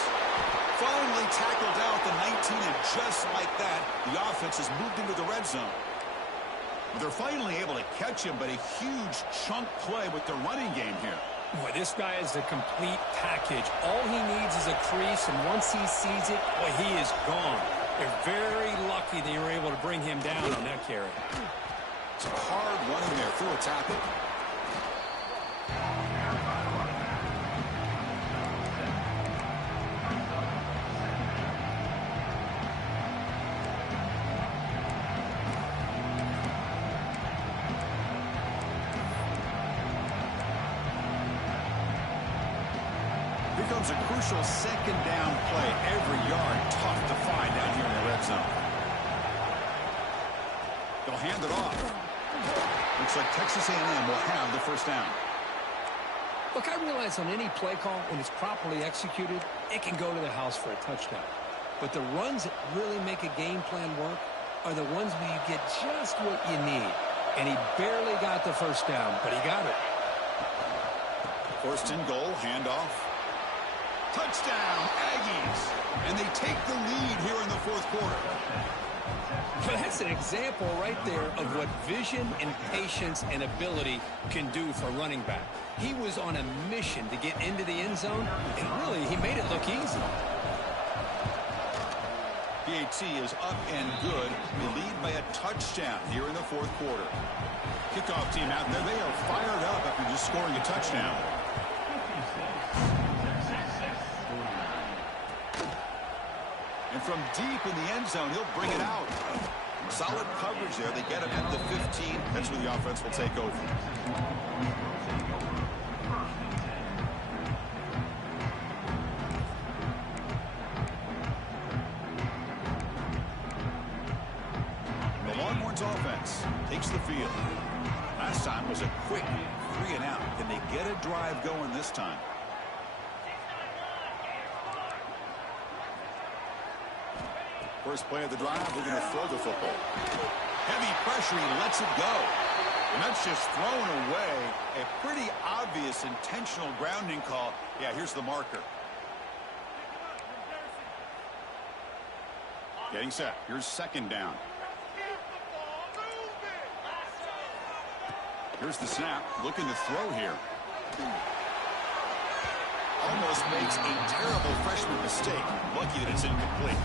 Finally tackled down at the 19, and just like that, the offense has moved into the red zone. But they're finally able to catch him, but a huge chunk play with the running game here. Boy, this guy is a complete package. All he needs is a crease, and once he sees it, boy, he is gone. They're very lucky they were able to bring him down on that carry. It's hard running there through a tackle. Here comes a crucial 2nd down play. Every yard tough to find down here in the red zone. They'll hand it off. Looks like Texas A&M will have the 1st down. Look, I realize on any play call, when it's properly executed, it can go to the house for a touchdown. But the runs that really make a game plan work are the ones where you get just what you need. And he barely got the 1st down, but he got it. 1st and goal, handoff. Touchdown, Aggies. And they take the lead here in the 4th quarter. But that's an example right there of what vision and patience and ability can do for a running back. He was on a mission to get into the end zone, and really, he made it look easy. PAT is up and good. They lead by a touchdown here in the 4th quarter. Kickoff team out there. They are fired up after just scoring a touchdown. And from deep in the end zone, he'll bring it out. Solid coverage there. They get him at the 15. That's where the offense will take over. The Longhorns offense takes the field. Last time was a quick 3 and out. Can they get a drive going this time? First play of the drive, they're going to throw the football. Heavy pressure, he lets it go. And that's just thrown away. A pretty obvious intentional grounding call. Yeah, here's the marker. Getting set. Here's 2nd down. Here's the snap. Looking to throw here. Almost makes a terrible freshman mistake. Lucky that it's incomplete.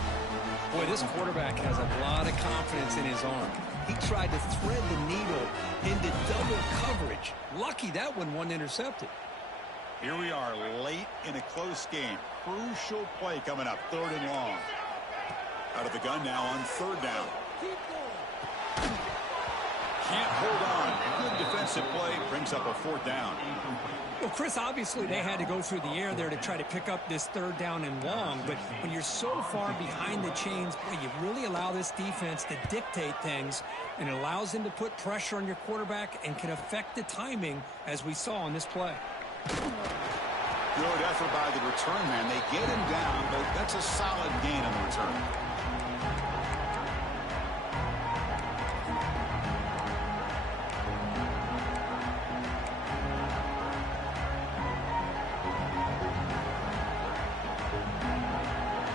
Boy, this quarterback has a lot of confidence in his arm. He tried to thread the needle into double coverage. Lucky that one wasn't intercepted. Here we are late in a close game. Crucial play coming up. 3rd and long. Out of the gun now on 3rd down. Can't hold on. Good defensive play. Brings up a 4th down. Well, Chris, obviously they had to go through the air there to try to pick up this 3rd down and long. But when you're so far behind the chains, boy, you really allow this defense to dictate things. And it allows them to put pressure on your quarterback and can affect the timing, as we saw on this play. Good effort by the return man. They get him down, but that's a solid gain on the return.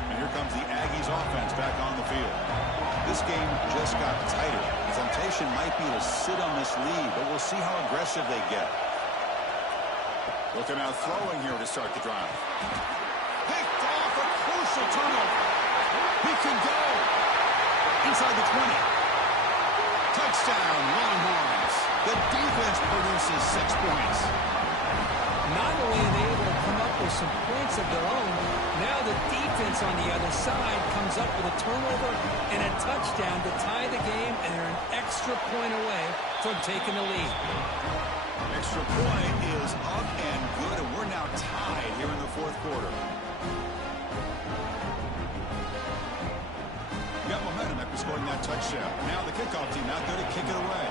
And here comes the Aggies offense back on the field. This game just got tighter. The temptation might be to sit on this lead, but we'll see how aggressive they get. Looking out throwing here to start the drive. Picked off, a crucial turnover. He can go. Inside the 20. Touchdown, Longhorns. The defense produces 6 points. Not only are they able to come up with some points of their own, now the defense on the other side comes up with a turnover and a touchdown to tie the game, and they're an extra point away from taking the lead. Extra point is up and good, and we're now tied here in the 4th quarter. Got momentum after scoring that touchdown. Now the kickoff team out there to kick it away.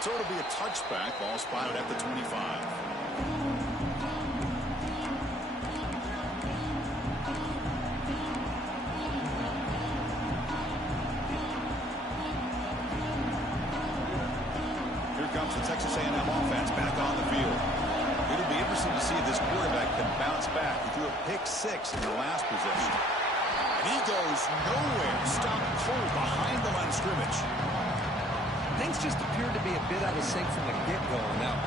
So it'll be a touchback. Ball spotted at the 25. Comes the Texas A&M offense back on the field. It'll be interesting to see if this quarterback can bounce back. He threw a pick 6 in the last possession. And he goes nowhere. Stopped cold behind the line of scrimmage. Things just appeared to be a bit out of sync from the get-go. Now,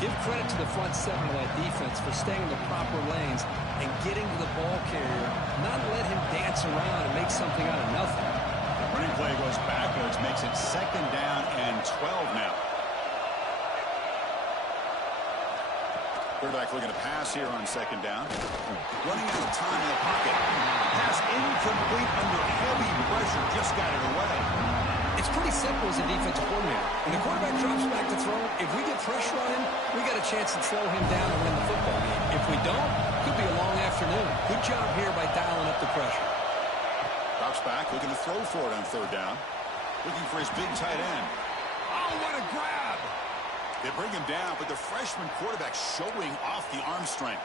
give credit to the front 7 of that defense for staying in the proper lanes and getting to the ball carrier, not let him dance around and make something out of nothing. The running play goes backwards, makes it 2nd down and 12 now. Quarterback looking to pass here on 2nd down. Running out of time in the pocket. Pass incomplete under heavy pressure. Just got it away. It's pretty simple as a defensive coordinator. When the quarterback drops back to throw, if we get pressure on him, we got a chance to throw him down and win the football game. If we don't, could be a long afternoon. Good job here by dialing up the pressure. Drops back, looking to throw for it on 3rd down. Looking for his big tight end. Oh, what a grab! They bring him down, but the freshman quarterback showing off the arm strength.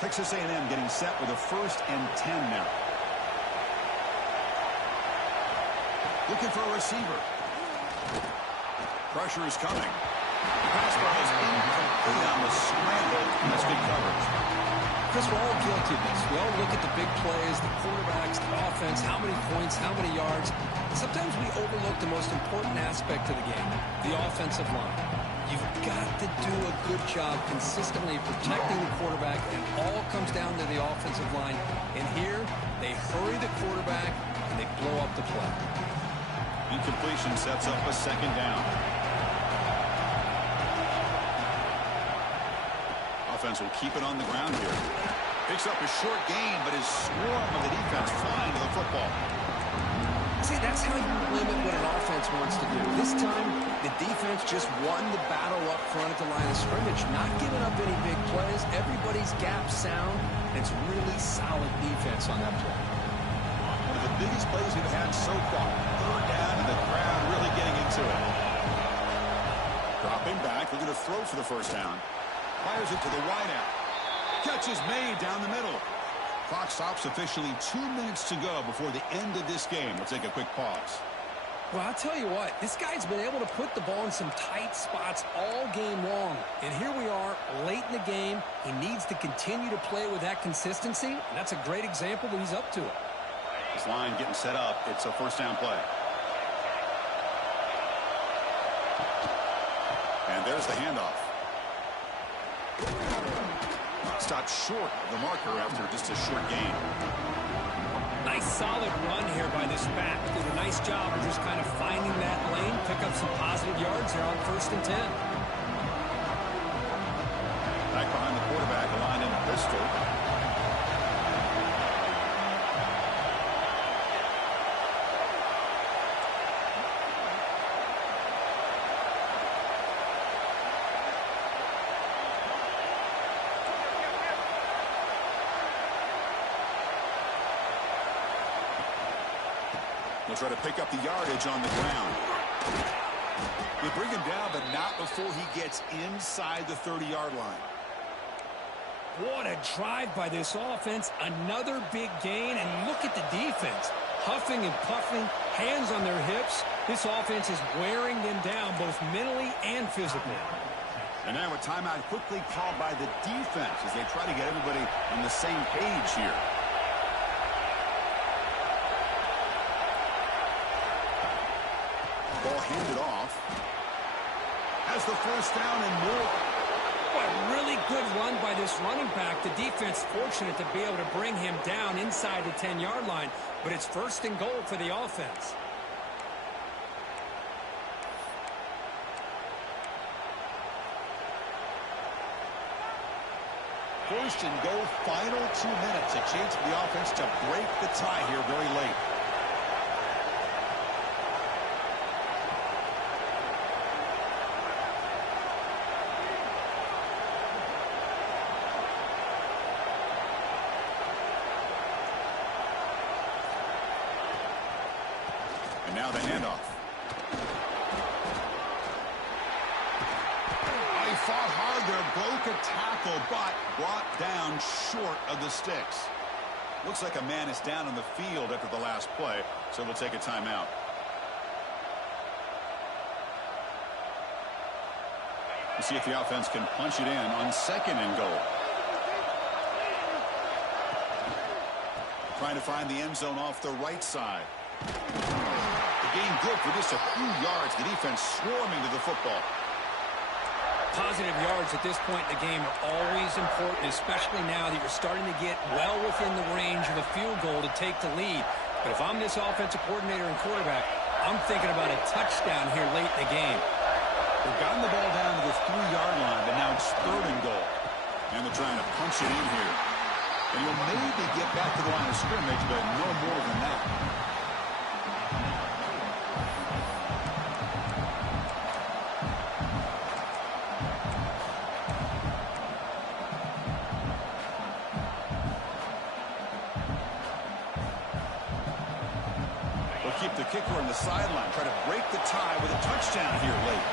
Texas A&M getting set with a 1st and 10 now. Looking for a receiver. Pressure is coming. The pass ball is incomplete on the scramble. That's good coverage. Chris, we're all guilty of this. We all look at the big plays, the quarterbacks, the offense, how many points, how many yards. Sometimes we overlook the most important aspect of the game, the offensive line. You've got to do a good job consistently protecting the quarterback, and it all comes down to the offensive line. And here, they hurry the quarterback, and they blow up the play. Incompletion sets up a 2nd down. Offense will keep it on the ground here. Picks up a short gain, but his swarm of the defense flying to the football. See, that's how you limit what an offense wants to do. This time, the defense just won the battle up front at the line of scrimmage, not giving up any big plays. Everybody's gap sound. It's really solid defense on that play. One of the biggest plays we've had so far. 3rd down, and the crowd really getting into it. Dropping back, looking to throw for the 1st down. Fires it to the wideout. Catch is made down the middle. Clock stops officially. 2 minutes to go before the end of this game. We'll take a quick pause. Well, I'll tell you what, this guy's been able to put the ball in some tight spots all game long. And here we are, late in the game. He needs to continue to play with that consistency. And that's a great example that he's up to it. This line getting set up. It's a first down play. And there's the handoff. Stopped short of the marker after just a short gain. Nice solid run here by this back. Did a nice job of just kind of finding that lane, pick up some positive yards here on 1st and 10. Back behind the quarterback, aligned in pistol. They'll try to pick up the yardage on the ground. They bring him down, but not before he gets inside the 30-yard line. What a drive by this offense. Another big gain, and look at the defense. Huffing and puffing, hands on their hips. This offense is wearing them down both mentally and physically. And now a timeout quickly called by the defense as they try to get everybody on the same page here. Ball handed off. Has the first down and more. What a really good run by this running back. The defense fortunate to be able to bring him down inside the 10-yard line, but it's 1st and goal for the offense. First and goal, final 2 minutes. A chance for the offense to break the tie here very late. And now the handoff. He fought hard there, broke a tackle, but brought down short of the sticks. Looks like a man is down on the field after the last play, so we'll take a timeout. We'll see if the offense can punch it in on 2nd and goal. Trying to find the end zone off the right side. The game good for just a few yards. The defense swarming to the football. Positive yards at this point in the game are always important, especially now that you're starting to get well within the range of a field goal to take the lead. But if I'm this offensive coordinator and quarterback, I'm thinking about a touchdown here late in the game. They've gotten the ball down to the 3-yard line, but now it's 3rd and goal. And they're trying to punch it in here. And you'll maybe get back to the line of scrimmage, but no more than that. Keep the kicker on the sideline. Try to break the tie with a touchdown here late.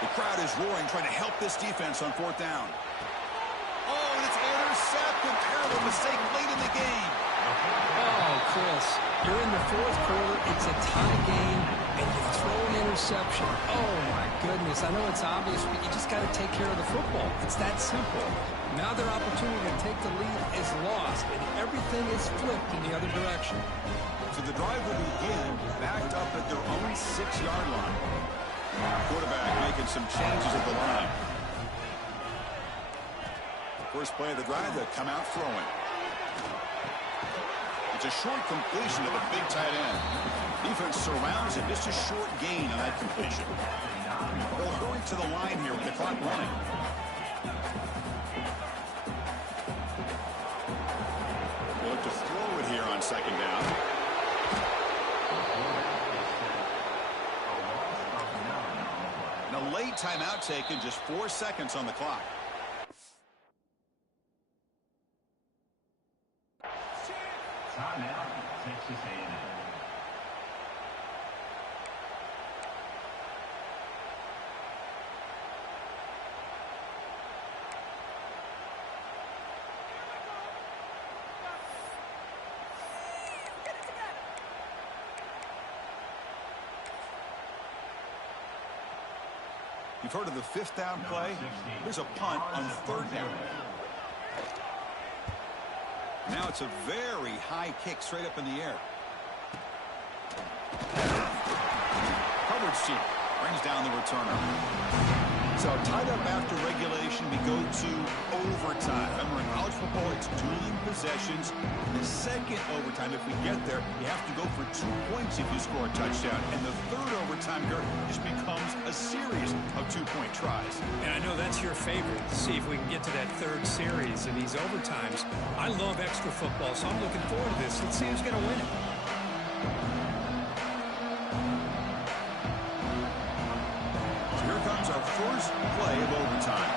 The crowd is roaring, trying to help this defense on 4th down. Oh, and it's intercepted. Terrible mistake late in the game. Oh, Chris, you're in the 4th quarter. It's a tie game, and you throw an interception. Oh, my goodness. I know it's obvious, but you just got to take care of the football. It's that simple. Now their opportunity to take the lead is lost, and everything is flipped in the other direction. So the drive will begin backed up at their own 6-yard line. Quarterback making some changes at the line. First play of the drive, they come out throwing. It's a short completion to the big tight end. Defense surrounds him. Just a short gain on that completion. They'll hurry to the line here with the clock running. They'll look to throw it here on 2nd down. And a late timeout taken, just 4 seconds on the clock. Timeout, Texas A&M. You've heard of the 5th down play? Here's a punt on 3rd down. Now it's a very high kick straight up in the air. Coverage team brings down the returner. So tied up after regulation, we go to overtime. Remember, in college football, it's dueling possessions. The second overtime, if we get there, you have to go for 2 points if you score a touchdown. And the third overtime here just becomes a series of 2-point tries. And I know that's your favorite, to see if we can get to that third series of these overtimes. I love extra football, so I'm looking forward to this. Let's see who's going to win it. Our first play of overtime.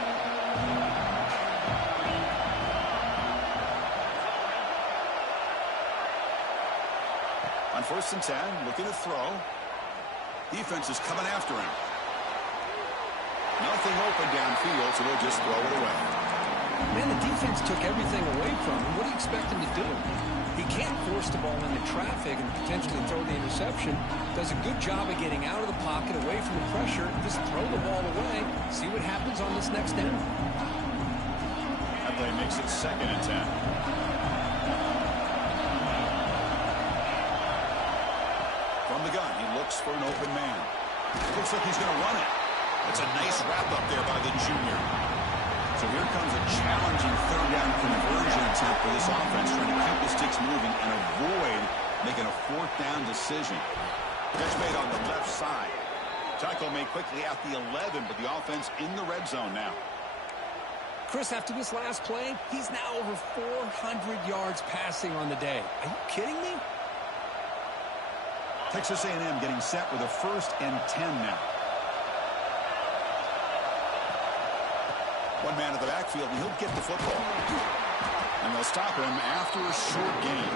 On 1st and 10, looking to throw. Defense is coming after him. Nothing open downfield, so they'll just throw it away. Man, the defense took everything away from him. What do you expect him to do? He can't force the ball into traffic and potentially throw the interception. Does a good job of getting out of the pocket, away from the pressure. Just throw the ball away. See what happens on this next down. That play makes it 2nd and 10. From the gun, he looks for an open man. Looks like he's going to run it. It's a nice wrap up there by the junior. So here comes a challenging 3rd down conversion attempt for this offense, trying to keep the sticks moving and avoid making a 4th down decision. Catch made on the left side. Tackle made quickly at the 11, but the offense in the red zone now. Chris, after this last play, he's now over 400 yards passing on the day. Are you kidding me? Texas A&M getting set with a 1st and 10 now. One man at the backfield, and he'll get the football. And they'll stop him after a short gain.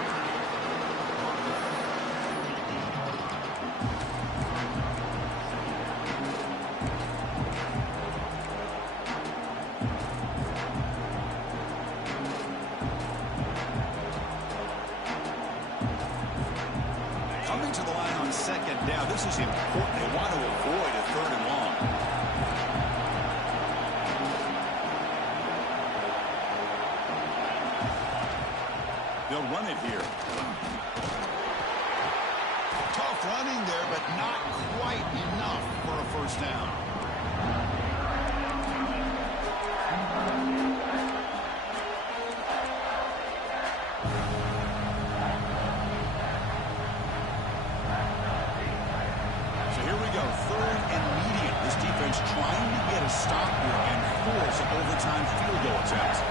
Coming to the line on 2nd down. This is important. They want to avoid a 3rd and long. They'll run it here. Tough running there, but not quite enough for a 1st down. So here we go, 3rd and medium. This defense trying to get a stop here and force an overtime field goal attempt.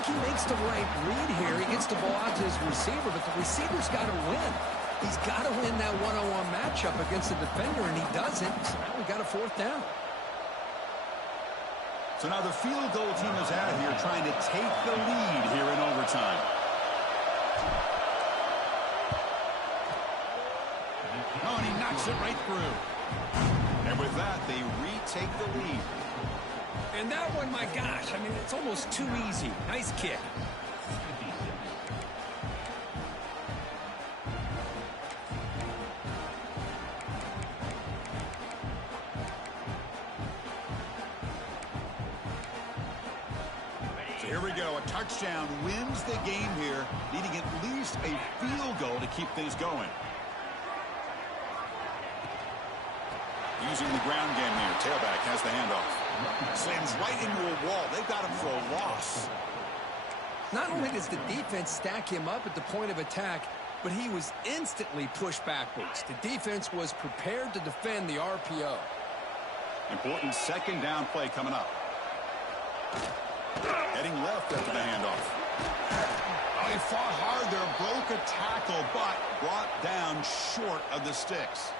He makes the right read here. He gets the ball out to his receiver, but the receiver's got to win. He's got to win that one-on-one matchup against the defender, and he doesn't. So now we got a 4th down. So now the field goal team is out here trying to take the lead here in overtime. Oh, and he knocks it right through. And with that, they retake the lead. And that one, my gosh, I mean, it's almost too easy. Nice kick. So here we go. A touchdown wins the game here, needing at least a field goal to keep things going. Using the ground game here. Tailback has the handoff. Slams right into a wall. They've got him for a loss. Not only does the defense stack him up at the point of attack, but he was instantly pushed backwards. The defense was prepared to defend the RPO. Important 2nd down play coming up. Heading left after the handoff. Oh, he fought hard there, broke a tackle, but brought down short of the sticks.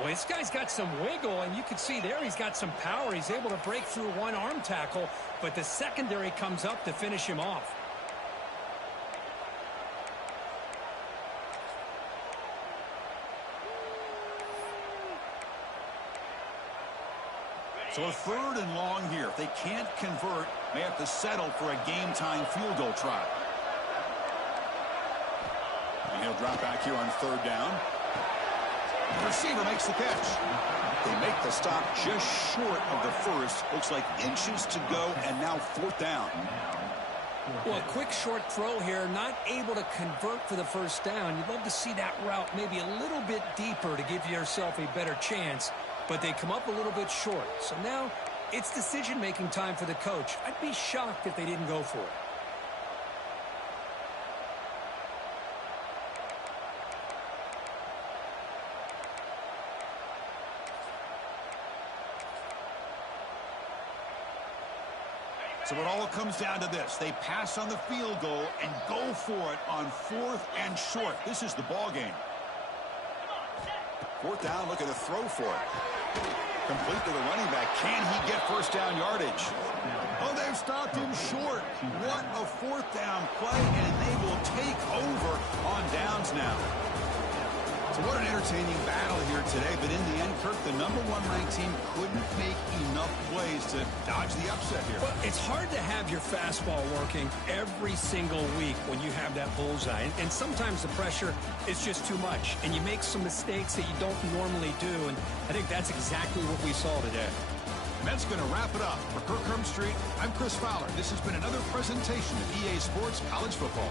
Well, this guy's got some wiggle, and you can see there he's got some power. He's able to break through one arm tackle, but the secondary comes up to finish him off. So a 3rd and long here. If they can't convert, may have to settle for a game-time field goal try. And he'll drop back here on 3rd down. The receiver makes the catch. They make the stop just short of the first. Looks like inches to go, and now 4th down. Well, a quick short throw here, not able to convert for the first down. You'd love to see that route maybe a little bit deeper to give yourself a better chance, but they come up a little bit short. So now it's decision-making time for the coach. I'd be shocked if they didn't go for it. So it all comes down to this. They pass on the field goal and go for it on 4th and short. This is the ball game. 4th down, look at the throw for it. Complete to the running back. Can he get first down yardage? Oh, they've stopped him short. What a 4th down play, and they will take over on downs now. So what an entertaining battle here today, but in the end, Kirk, the #1 ranked team couldn't make enough plays to dodge the upset here. Well, it's hard to have your fastball working every single week when you have that bullseye, and sometimes the pressure is just too much, and you make some mistakes that you don't normally do, and I think that's exactly what we saw today. And that's going to wrap it up. For Kirk Street, I'm Chris Fowler. This has been another presentation of EA Sports College Football.